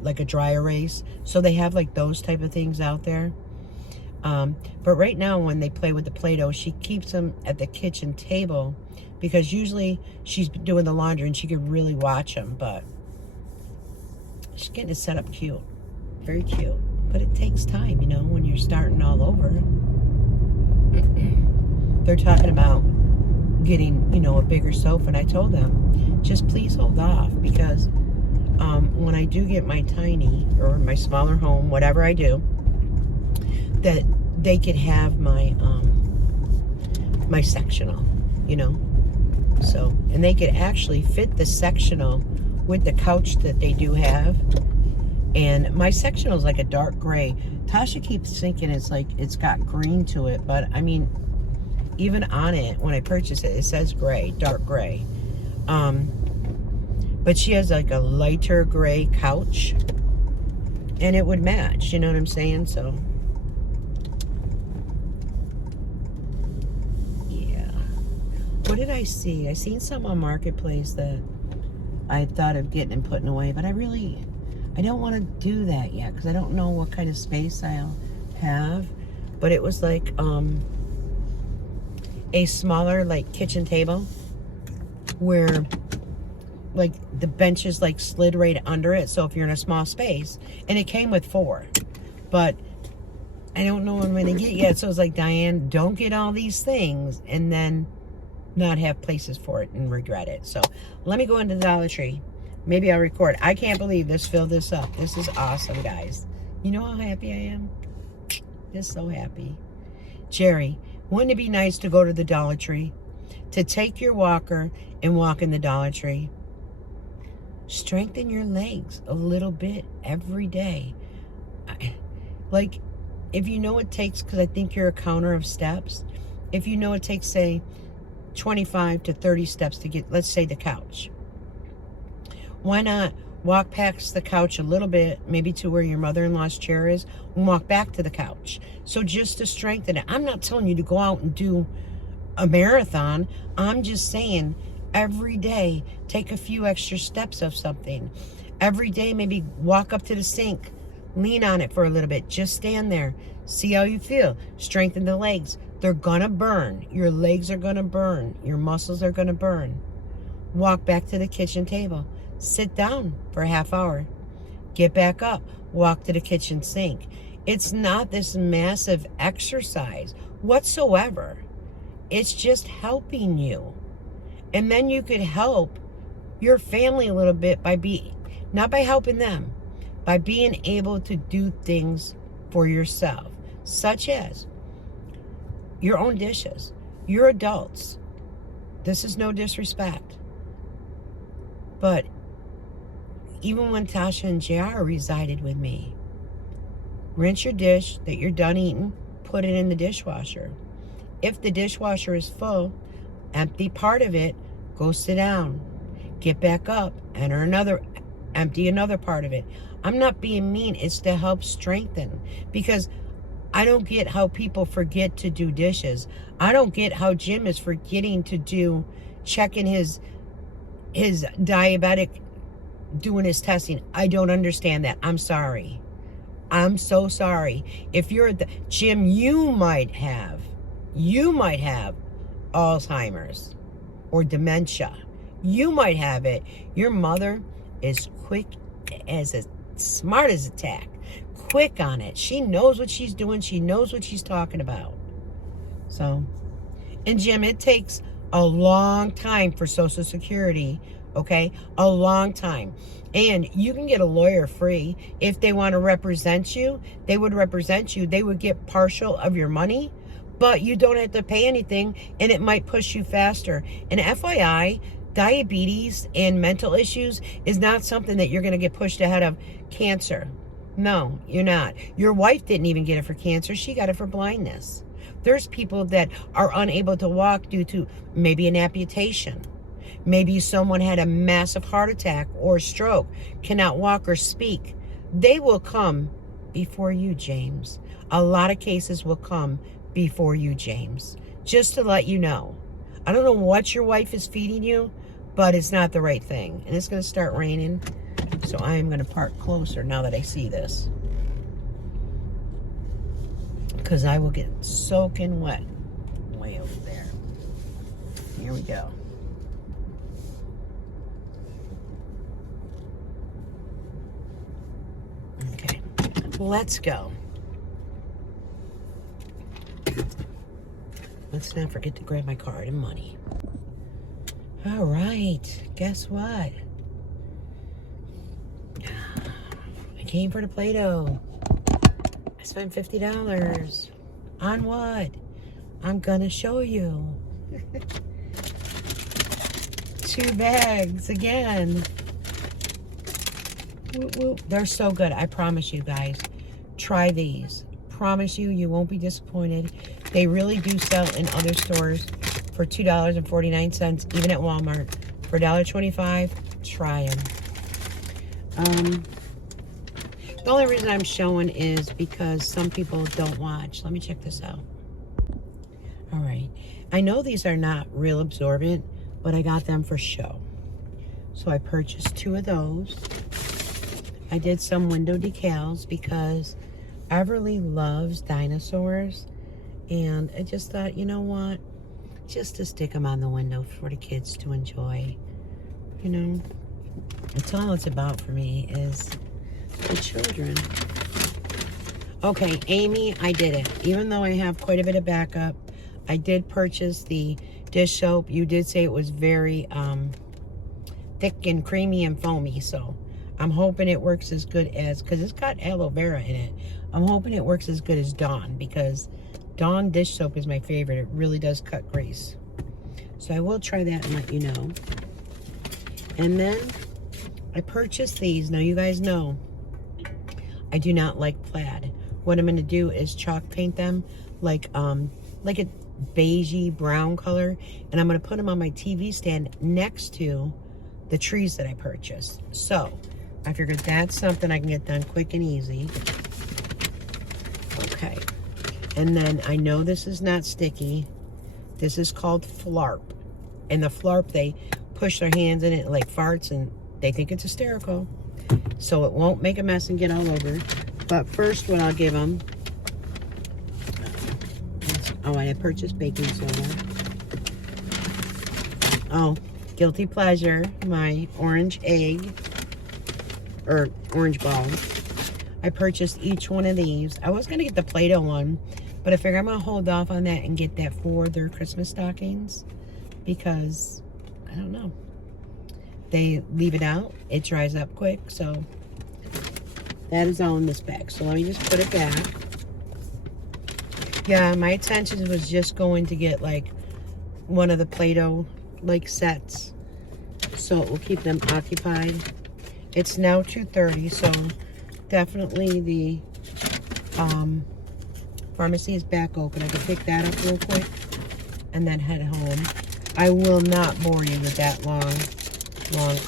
like a dry erase. So they have like those type of things out there. But right now when they play with the Play-Doh, she keeps them at the kitchen table, because usually she's doing the laundry and she could really watch them, but she's getting it set up cute. Very cute. But it takes time, you know, when you're starting all over. They're talking about getting, you know, a bigger sofa, and I told them, just please hold off, because when I do get my tiny or my smaller home, whatever I do, that they could have my my sectional, you know. So, and they could actually fit the sectional with the couch that they do have. And my sectional is like a dark gray. Tasha keeps thinking it's like it's got green to it, but I mean, even on it, when I purchased it, it says gray, dark gray. But she has like a lighter gray couch, and it would match, you know what I'm saying? So, yeah. What did I see? I seen some on Marketplace that I thought of getting and putting away, but I don't want to do that yet, because I don't know what kind of space I'll have. But it was like a smaller like kitchen table where like the benches like slid right under it, so if you're in a small space, and it came with 4, but I don't know what I'm going to get yet. So it's like, Diane, don't get all these things and then not have places for it and regret it. So let me go into the Dollar Tree. Maybe I'll record. I can't believe this filled this up. This is awesome, guys. You know how happy I am? Just so happy. Jeri, wouldn't it be nice to go to the Dollar Tree, to take your walker and walk in the Dollar Tree? Strengthen your legs a little bit every day. Like, if you know it takes, because I think you're a counter of steps, if you know it takes, say, 25 to 30 steps to get, let's say, the couch, why not walk past the couch a little bit, maybe to where your mother-in-law's chair is, and walk back to the couch? So just to strengthen it. I'm not telling you to go out and do a marathon. I'm just saying, every day, take a few extra steps of something. Every day, maybe walk up to the sink, lean on it for a little bit, just stand there, see how you feel. Strengthen the legs. They're gonna burn. Your legs are gonna burn. Your muscles are gonna burn. Walk back to the kitchen table. Sit down for a half hour. Get back up. Walk to the kitchen sink. It's not this massive exercise whatsoever. It's just helping you. And then you could help your family a little bit by not by helping them, by being able to do things for yourself, such as your own dishes. You're adults. This is no disrespect. But even when Tasha and Jeri resided with me, rinse your dish that you're done eating, put it in the dishwasher. If the dishwasher is full, empty part of it, go sit down. Get back up, empty another part of it. I'm not being mean, it's to help strengthen. Because I don't get how people forget to do dishes. I don't get how Jim is forgetting to checking his diabetic, doing his testing. I don't understand that. I'm sorry. I'm so sorry. If you're Jim, you might have Alzheimer's or dementia. You might have it. Your mother is smart as a tack. Quick on it. She knows what she's doing. She knows what she's talking about. So, and Jim, it takes a long time for Social Security, okay? A long time. And you can get a lawyer free. If they want to represent you, they would represent you. They would get partial of your money, but you don't have to pay anything, and it might push you faster. And FYI, diabetes and mental issues is not something that you're going to get pushed ahead of cancer. No, you're not. Your wife didn't even get it for cancer. She got it for blindness. There's people that are unable to walk due to maybe an amputation. Maybe someone had a massive heart attack or stroke, cannot walk or speak. They will come before you, James. A lot of cases will come before you, James. Just to let you know. I don't know what your wife is feeding you, but it's not the right thing. And it's going to start raining. So I am going to park closer now that I see this. Because I will get soaking wet way over there. Here we go. Okay. let's go. Let's not forget to grab my card and money. All right, guess what? I came for the Play-Doh. I spent $50. On what? I'm gonna show you. 2 bags again. Whoop, whoop. They're so good. I promise you guys. Try these. Promise you, you won't be disappointed. They really do sell in other stores for $2.49, even at Walmart. For $1.25, try them. The only reason I'm showing is because some people don't watch. Let me check this out. All right. I know these are not real absorbent, but I got them for show. So I purchased 2 of those. I did some window decals because Everly loves dinosaurs. And I just thought, you know what? Just to stick them on the window for the kids to enjoy. You know? That's all it's about for me is the children. Okay, Amy, I did it. Even though I have quite a bit of backup, I did purchase the dish soap. You did say it was very thick and creamy and foamy, so I'm hoping it works as good as, because it's got aloe vera in it. I'm hoping it works as good as Dawn, because Dawn dish soap is my favorite. It really does cut grease. So I will try that and let you know. And then I purchased these. Now you guys know I do not like plaid. What I'm going to do is chalk paint them like a beigey brown color, and I'm going to put them on my TV stand next to the trees that I purchased. So I figured that's something I can get done quick and easy. Okay, and then I know this is not sticky. This is called Flarp, and the Flarp, they push their hands in it like farts and they think it's hysterical, so it won't make a mess and get all over. But first, what I'll give them, oh, I purchased baking soda. Oh, guilty pleasure, my orange egg, or orange ball. I purchased each one of these. I was gonna get the Play-Doh one, but I figure I'm gonna hold off on that and get that for their Christmas stockings, because, I don't know, they leave it out, it dries up quick, so that is all in this bag. So let me just put it back. Yeah, my intention was just going to get like one of the Play-Doh like sets, so it will keep them occupied. It's now 2:30, so definitely the pharmacy is back open. I can pick that up real quick and then head home. I will not bore you with that long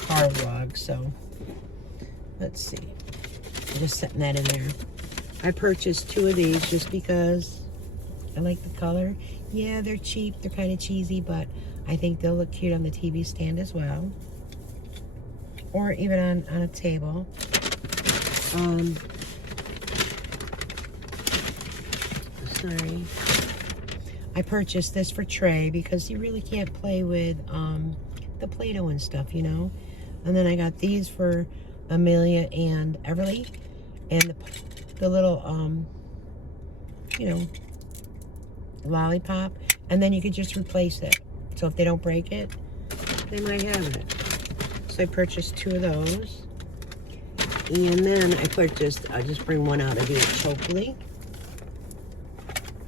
car vlog, so let's see. I'm just setting that in there. I purchased 2 of these just because I like the color. Yeah, they're cheap, they're kind of cheesy, but I think they'll look cute on the TV stand as well, or even on a table. Sorry. I purchased this for Trey because you really can't play with the Play-Doh and stuff, you know. And then I got these for Amelia and Everly, and the little you know, lollipop, and then you could just replace it. So if they don't break it, they might have it. So I purchased 2 of those. And then I purchased, I'll just bring one out of each, hopefully.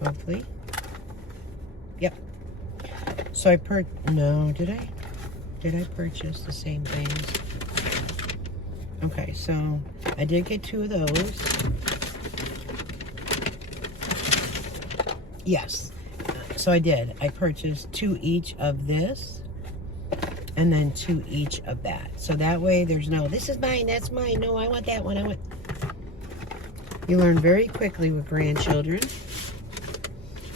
Hopefully. Yep. So I no, did I? Did I purchase the same things? Okay, so I did get 2 of those. Yes. So I did. I purchased 2 each of this, and then 2 each of that. So that way there's no, this is mine, that's mine. No, I want that one. I want. You learn very quickly with grandchildren.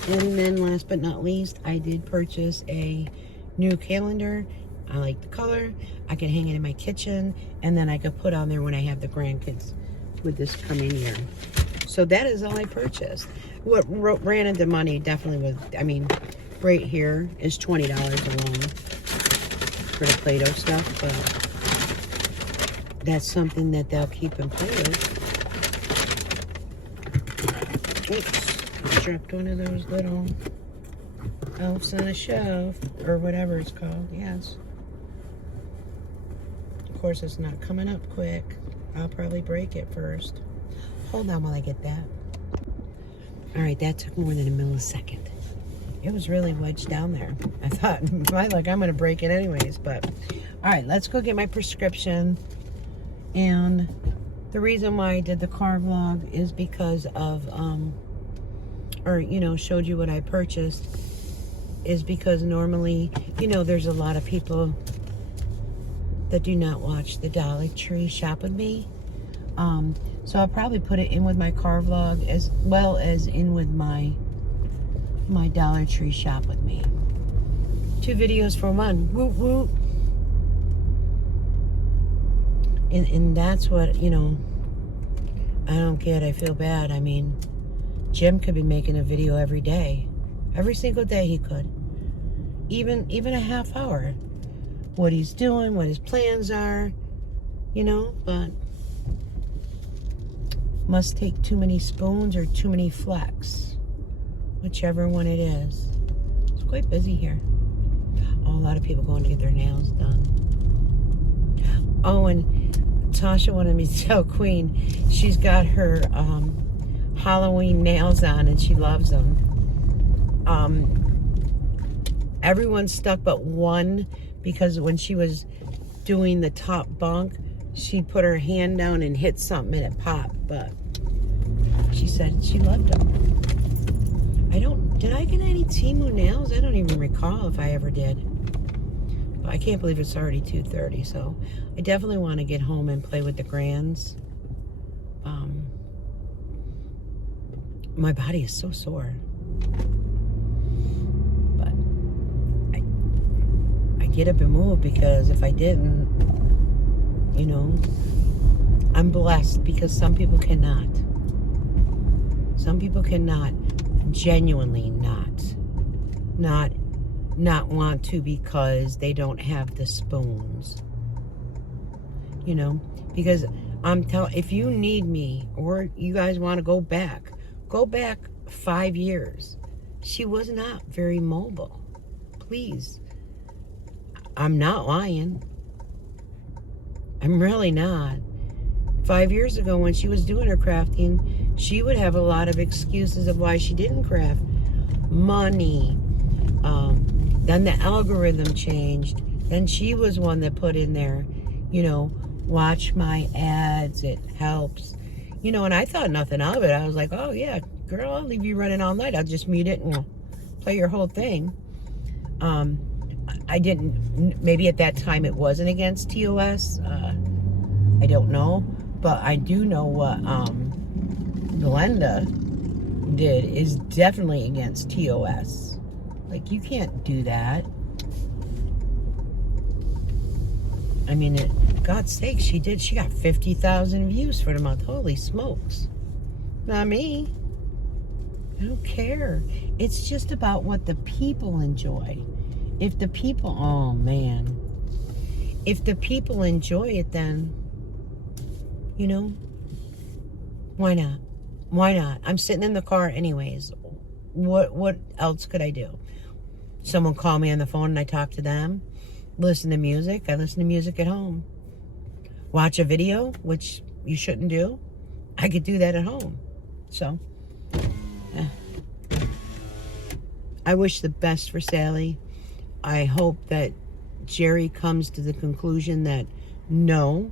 And then last but not least, I did purchase a new calendar. I like the color. I can hang it in my kitchen, and then I could put on there when I have the grandkids with this coming year. So that is all I purchased. What ran into money definitely was, I mean, right here is $20 alone for the Play-Doh stuff, but that's something that they'll keep and play with. Oops, dropped one of those little elves on a shelf, or whatever it's called. Yes. Of course, it's not coming up quick. I'll probably break it first. Hold on while I get that. All right, that took more than a millisecond. It was really wedged down there. I thought, I'm going to break it anyways, but all right, let's go get my prescription. And the reason why I did the car vlog is because of, showed you what I purchased, is because normally, there's a lot of people that do not watch the Dollar Tree Shop with Me. So I'll probably put it in with my car vlog as well as in with my Dollar Tree Shop with Me. 2 videos for one. Whoop whoop. And that's what, I don't get. I feel bad. I mean, Jim could be making a video every day. Every single day he could. Even a half hour. What he's doing, what his plans are, but must take too many spoons or too many flecks. Whichever one it is. It's quite busy here. Oh, a lot of people going to get their nails done. Oh, and Tasha wanted me to tell Queen she's got her Halloween nails on and she loves them. Everyone's stuck but one, because when she was doing the top bunk, she put her hand down and hit something and it popped, but she said she loved them. Did I get any Temu nails? I don't even recall if I ever did. But I can't believe it's already 2:30, so I definitely want to get home and play with the grands. My body is so sore. But I get up and move, because if I didn't, I'm blessed, because some people cannot. Some people cannot, genuinely not want to, because they don't have the spoons. Because I'm telling, if you need me, or you guys want to go back 5 years. She was not very mobile. Please. I'm not lying. I'm really not. 5 years ago, when she was doing her crafting, she would have a lot of excuses of why she didn't craft. Money. Then the algorithm changed. Then she was one that put in there, watch my ads, it helps. And I thought nothing of it. I was like, oh yeah, girl, I'll leave you running all night. I'll just mute it and play your whole thing. I didn't, maybe at that time it wasn't against TOS. I don't know. But I do know what Glenda did is definitely against TOS. Like, you can't do that. I mean, God's sake, she did. She got 50,000 views for the month. Holy smokes. Not me. I don't care. It's just about what the people enjoy. If the people, oh man. If the people enjoy it, then, why not? Why not? I'm sitting in the car anyways. What else could I do? Someone call me on the phone and I talk to them. Listen to music. I listen to music at home. Watch a video, which you shouldn't do. I could do that at home. So, I wish the best for Sally. I hope that Jeri comes to the conclusion that no,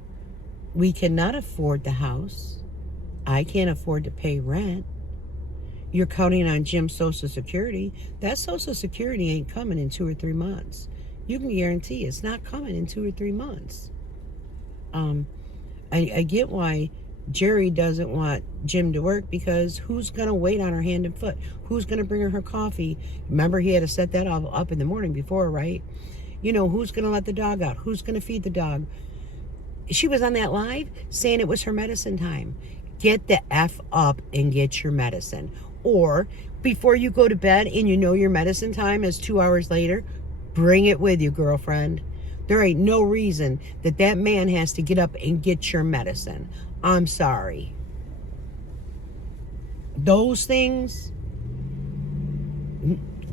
we cannot afford the house. I can't afford to pay rent. You're counting on Jim's Social Security. That Social Security ain't coming in 2 or 3 months. You can guarantee it's not coming in 2 or 3 months. I get why Jeri doesn't want Jim to work, because who's going to wait on her hand and foot? Who's going to bring her coffee? Remember, he had to set that all up in the morning before, right? Who's going to let the dog out? Who's going to feed the dog? She was on that live saying it was her medicine time. Get the F up and get your medicine. Or before you go to bed and your medicine time is 2 hours later, bring it with you, girlfriend. There ain't no reason that man has to get up and get your medicine. I'm sorry. Those things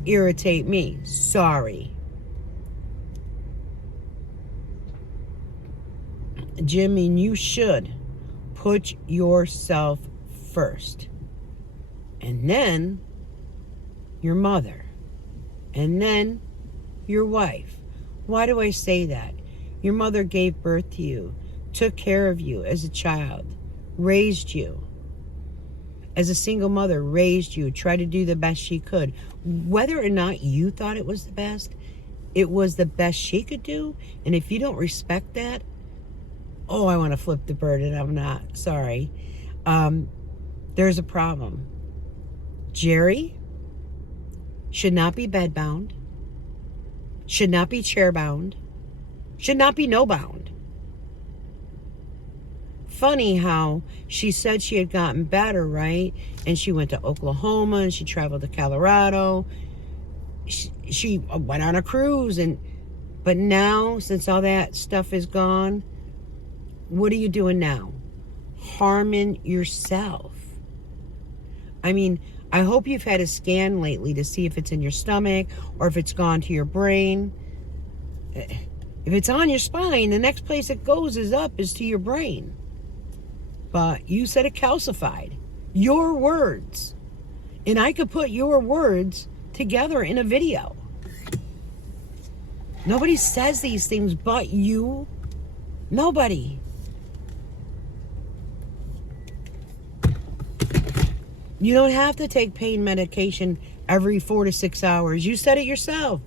irritate me. Sorry. Jimmy, you should put yourself first. And then your mother. And then your wife. Why do I say that? Your mother gave birth to you, took care of you as a child, raised you. As a single mother, raised you, tried to do the best she could. Whether or not you thought it was the best she could do. And if you don't respect that, oh, I want to flip the bird and I'm not. Sorry. There's a problem. Jeri should not be bedbound, should not be chairbound, should not be no-bound. Funny how she said she had gotten better, right? And she went to Oklahoma and she traveled to Colorado. She went on a cruise, but now, since all that stuff is gone, what are you doing now? Harming yourself. I mean, I hope you've had a scan lately to see if it's in your stomach or if it's gone to your brain. If it's on your spine, the next place it goes is to your brain. But you said it calcified. Your words. And I could put your words together in a video. Nobody says these things but you. Nobody. You don't have to take pain medication every 4 to 6 hours. You said it yourself.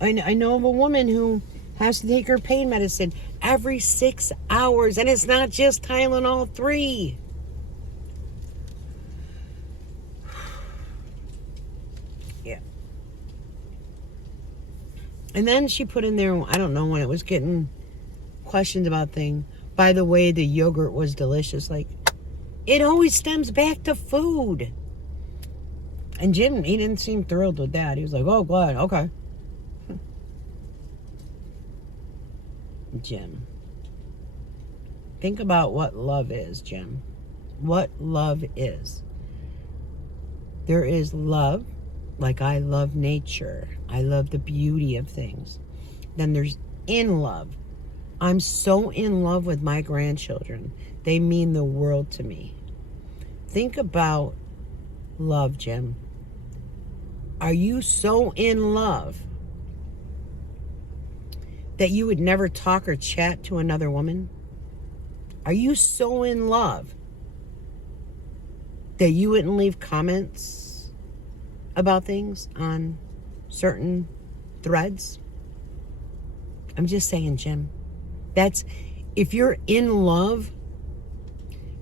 I know of a woman who has to take her pain medicine every 6 hours. And it's not just Tylenol 3. Yeah. And then she put in there, I don't know, when it was getting questions about things. By the way, the yogurt was delicious. Like, it always stems back to food. And Jim, he didn't seem thrilled with that. He was like, oh, glad, okay. Jim. Think about what love is, Jim. What love is. There is love, like I love nature. I love the beauty of things. Then there's in love. I'm so in love with my grandchildren. They mean the world to me. Think about love, Jim. Are you so in love that you would never talk or chat to another woman? Are you so in love that you wouldn't leave comments about things on certain threads? I'm just saying, Jim. That's, if you're in love,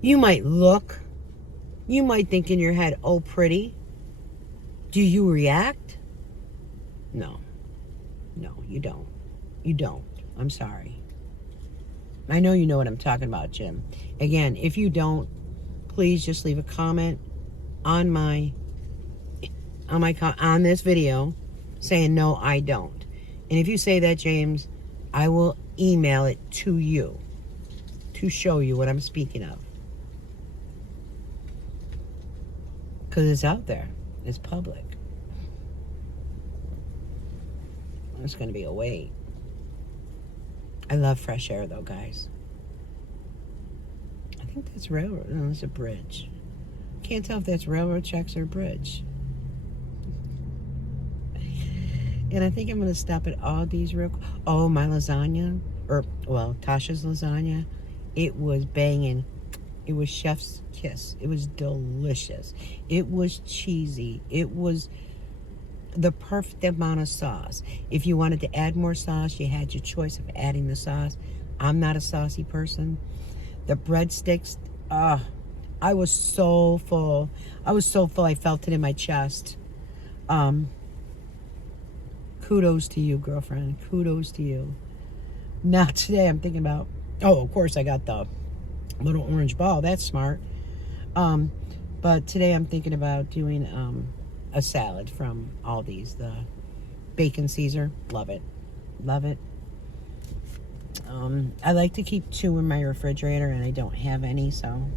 you might look, you might think in your head, oh, pretty. Do you react? No. No, you don't. You don't. I'm sorry. I know you know what I'm talking about, Jim. Again, if you don't, please just leave a comment on this video saying no, I don't. And if you say that, James, I will email it to you to show you what I'm speaking of. Because it's out there. It's public. It's going to be a wait. I love fresh air, though, guys. I think that's railroad. No, it's a bridge. Can't tell if that's railroad tracks or bridge. And I think I'm going to stop at Aldi's real quick. Oh, my lasagna. Tasha's lasagna. It was banging. It was chef's kiss. It was delicious. It was cheesy. It was the perfect amount of sauce. If you wanted to add more sauce, you had your choice of adding the sauce. I'm not a saucy person. The breadsticks, I was so full. I felt it in my chest. Kudos to you, girlfriend. Kudos to you. Now today I'm thinking about, of course I got the little orange ball. That's smart. But today I'm thinking about doing a salad from Aldi's, the bacon Caesar. Love it. Love it. I like to keep 2 in my refrigerator and I don't have any, so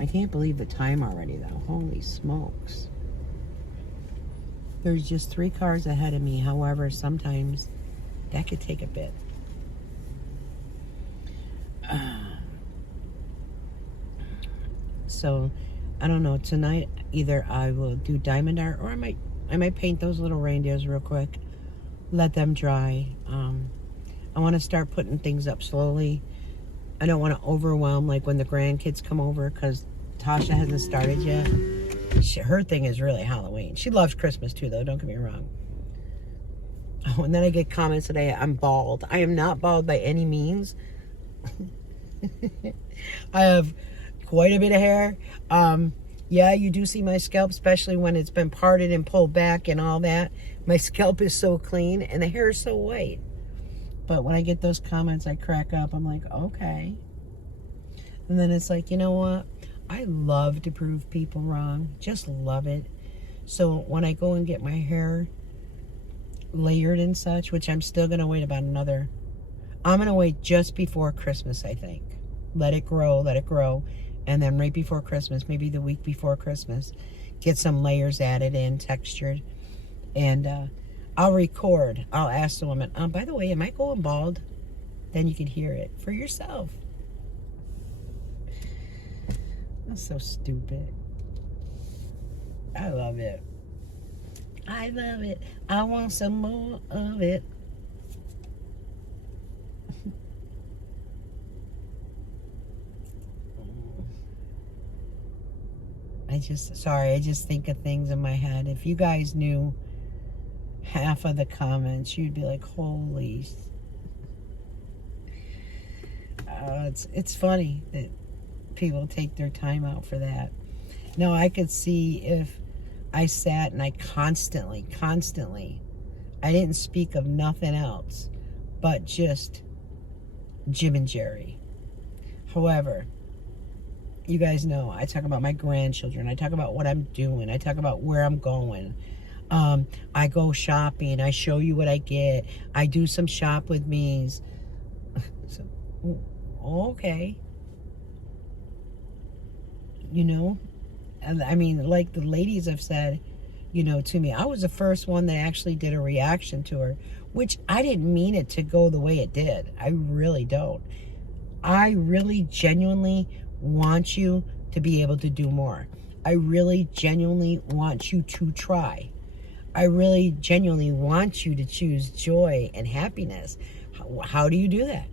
I can't believe the time already, though. Holy smokes. There's just 3 cars ahead of me. However, sometimes that could take a bit. So, I don't know. Tonight, either I will do diamond art, or I might paint those little reindeers real quick. Let them dry. I want to start putting things up slowly. I don't want to overwhelm, like when the grandkids come over, because Tasha hasn't started yet. Her thing is really Halloween. She loves Christmas too, though. Don't get me wrong. Oh, and then I get comments today, I'm bald. I am not bald by any means. I have quite a bit of hair. Yeah, you do see my scalp, especially when it's been parted and pulled back and all that. My scalp is so clean and the hair is so white. But when I get those comments, I crack up. I'm like, okay. And then it's like, you know what? I love to prove people wrong. Just love it. So when I go and get my hair layered and such, which I'm still going to wait about another... I'm going to wait just before Christmas, I think. Let it grow, let it grow. And then right before Christmas, maybe the week before Christmas, get some layers added in, textured. And I'll record. I'll ask the woman, by the way, am I going bald? Then you can hear it for yourself. That's so stupid. I love it. I love it. I want some more of it. I just think of things in my head. If you guys knew half of the comments, you'd be like, holy. It's funny that people take their time out for that. No, I could see if I sat and I constantly, I didn't speak of nothing else but just Jim and Jeri. However, you guys know I talk about my grandchildren. I talk about what I'm doing. I talk about where I'm going. I go shopping. I show you what I get. I do some shop with me's. So, okay. You know, I mean, like the ladies have said, you know, to me, I was the first one that actually did a reaction to her, which I didn't mean it to go the way it did. I really don't. I really genuinely want you to be able to do more. I really genuinely want you to try. I really genuinely want you to choose joy and happiness. How do you do that?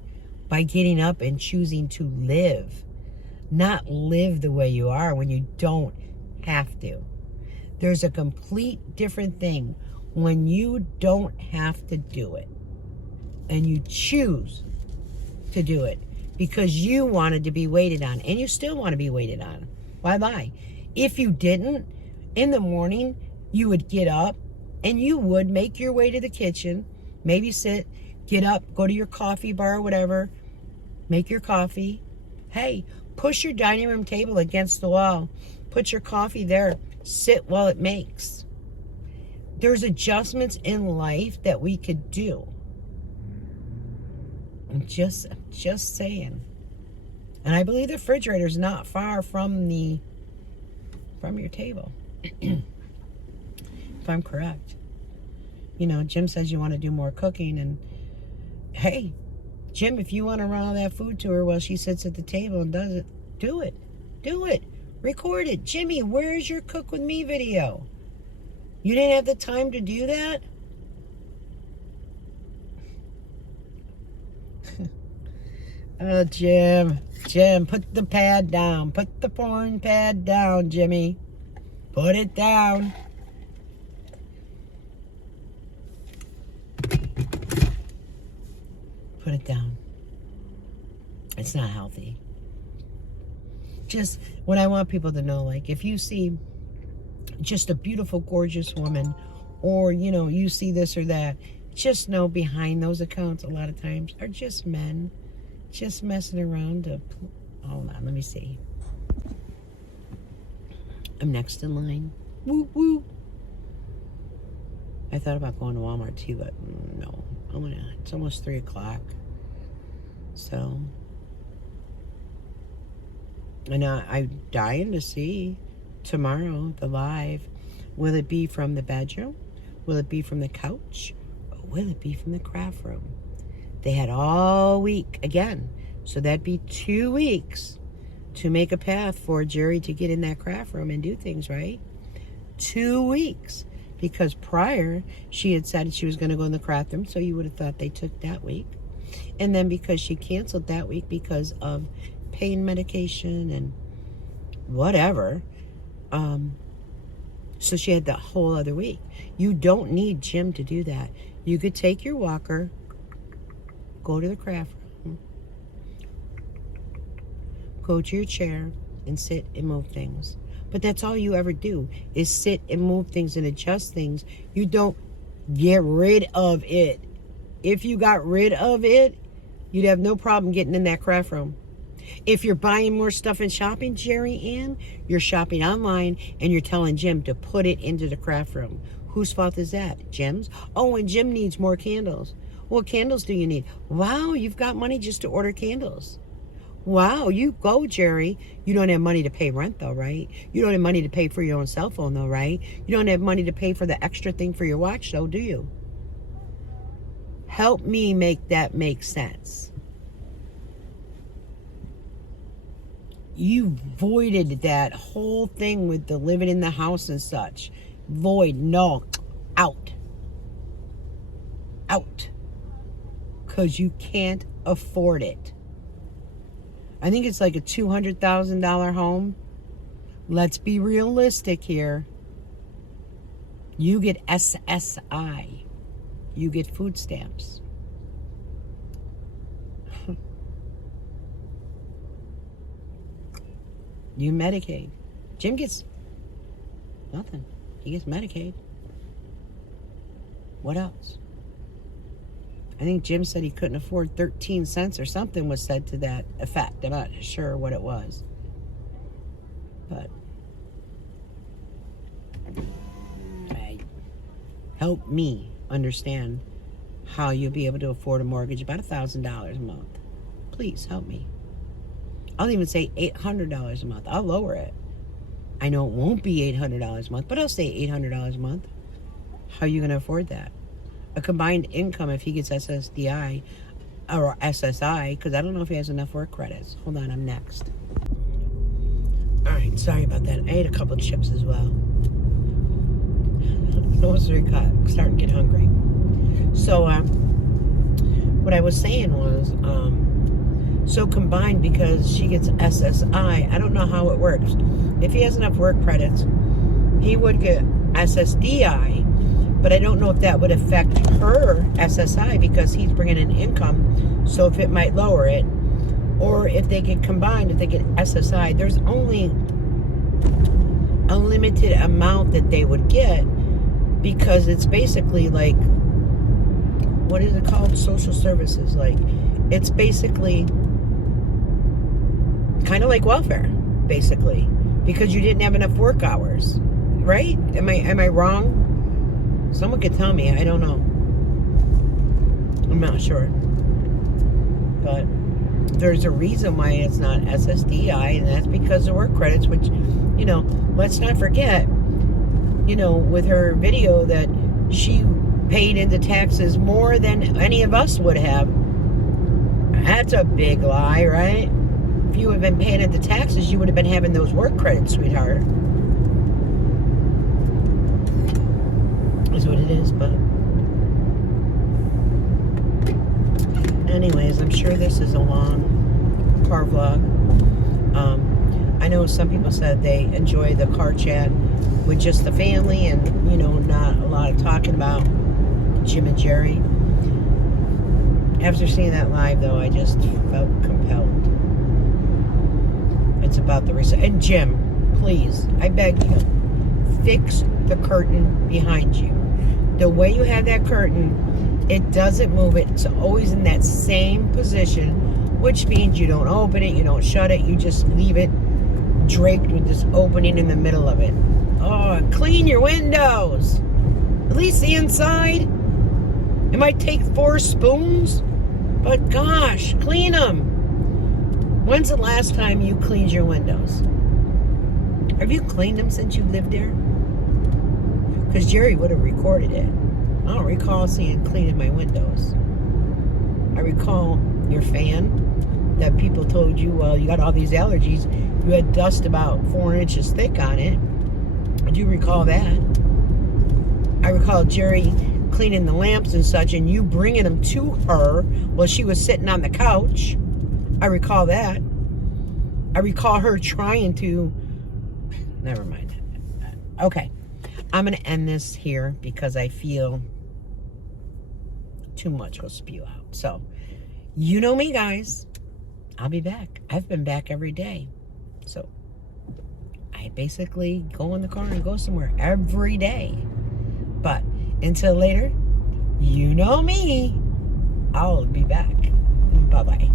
By getting up and choosing to live. Not live the way you are when you don't have to. There's a complete different thing when you don't have to do it and you choose to do it because you wanted to be waited on, and you still want to be waited on. Why lie? If you didn't, in the morning, you would get up and you would make your way to the kitchen, maybe sit, get up, go to your coffee bar or whatever, make your coffee. Hey, push your dining room table against the wall. Put your coffee there. Sit while it makes. There's adjustments in life that we could do. I'm just saying. And I believe the refrigerator's not far from your table. If I'm correct. You know, Jim says you want to do more cooking, and hey, Jim, if you want to run all that food to her while she sits at the table and does it, do it. Do it. Record it. Jimmy, where's your Cook With Me video? You didn't have the time to do that? Oh, Jim, put the pad down. Put the porn pad down, Jimmy. Put it down. Put it down. It's not healthy. Just what I want people to know, like, if you see just a beautiful, gorgeous woman, or, you know, you see this or that, just know behind those accounts a lot of times are just men just messing around to... Hold on, let me see. I'm next in line. Woo woo. I thought about going to Walmart too, but no. It's almost 3 o'clock. So And I'm dying to see tomorrow the live. Will it be from the bedroom? Will it be from the couch? Or will it be from the craft room? They had all week again. So that'd be 2 weeks to make a path for Jeri to get in that craft room and do things, right? 2 weeks. Because prior, she had said she was going to go in the craft room, so you would have thought they took that week. And then because she canceled that week because of pain medication and whatever, so she had the whole other week. You don't need Jim to do that. You could take your walker, go to the craft room, go to your chair, and sit and move things. But that's all you ever do, is sit and move things and adjust things. You don't get rid of it. If you got rid of it, you'd have no problem getting in that craft room. If you're buying more stuff and shopping, Jeri Ann, you're shopping online and you're telling Jim to put it into the craft room. Whose fault is that? Jim's? Oh, and Jim needs more candles. What candles do you need? Wow, you've got money just to order candles. Wow, you go, Jeri. You don't have money to pay rent, though, right? You don't have money to pay for your own cell phone, though, right? You don't have money to pay for the extra thing for your watch, though, do you? Help me make that make sense. You voided that whole thing with the living in the house and such. Void, no, out. Out. Because you can't afford it. I think it's like a $200,000 home. Let's be realistic here. You get SSI. You get food stamps. You Medicaid. Jim gets nothing. He gets Medicaid. What else? I think Jim said he couldn't afford 13 cents or something was said to that effect. I'm not sure what it was. But help me understand how you'll be able to afford a mortgage about $1,000 a month. Please help me. I'll even say $800 a month. I'll lower it. I know it won't be $800 a month, but I'll say $800 a month. How are you going to afford that? A combined income if he gets SSDI or SSI, because I don't know if he has enough work credits. Hold on, I'm next. All right, sorry about that. I ate a couple chips as well. Nose are starting to get hungry. So, what I was saying was, so combined because she gets SSI, I don't know how it works. If he has enough work credits, he would get SSDI, but I don't know if that would affect her SSI because he's bringing in income, so if it might lower it, or if they get combined, if they get SSI, there's only a limited amount that they would get because it's basically like, what is it called? Social services. Like, it's basically kind of like welfare, basically, because you didn't have enough work hours, right? Am I wrong? Someone could tell me. I don't know. I'm not sure. But there's a reason why it's not SSDI, and that's because of work credits, which, you know, let's not forget, you know, with her video that she paid into taxes more than any of us would have. That's a big lie, right? If you had been paying into taxes, you would have been having those work credits, sweetheart. Is what it is, but anyways, I'm sure this is a long car vlog. I know some people said they enjoy the car chat with just the family and, you know, not a lot of talking about Jim and Jeri. After seeing that live, though, I just felt compelled. It's about the research. And Jim, please, I beg you, fix the curtain behind you. The way you have that curtain, it doesn't move it. It's always in that same position, which means you don't open it, you don't shut it, you just leave it draped with this opening in the middle of it. Oh, clean your windows. At least the inside. It might take 4 spoons, but gosh, clean them. When's the last time you cleaned your windows? Have you cleaned them since you lived there? Because Jeri would have recorded it. I don't recall seeing cleaning my windows. I recall your fan that people told you, well, you got all these allergies. You had dust about 4 inches thick on it. I do recall that. I recall Jeri cleaning the lamps and such, and you bringing them to her while she was sitting on the couch. I recall that. I recall her trying to... Never mind. Okay. I'm going to end this here because I feel too much will spew out. So, you know me, guys. I'll be back. I've been back every day. So, I basically go in the car and go somewhere every day. But until later, you know me. I'll be back. Bye-bye.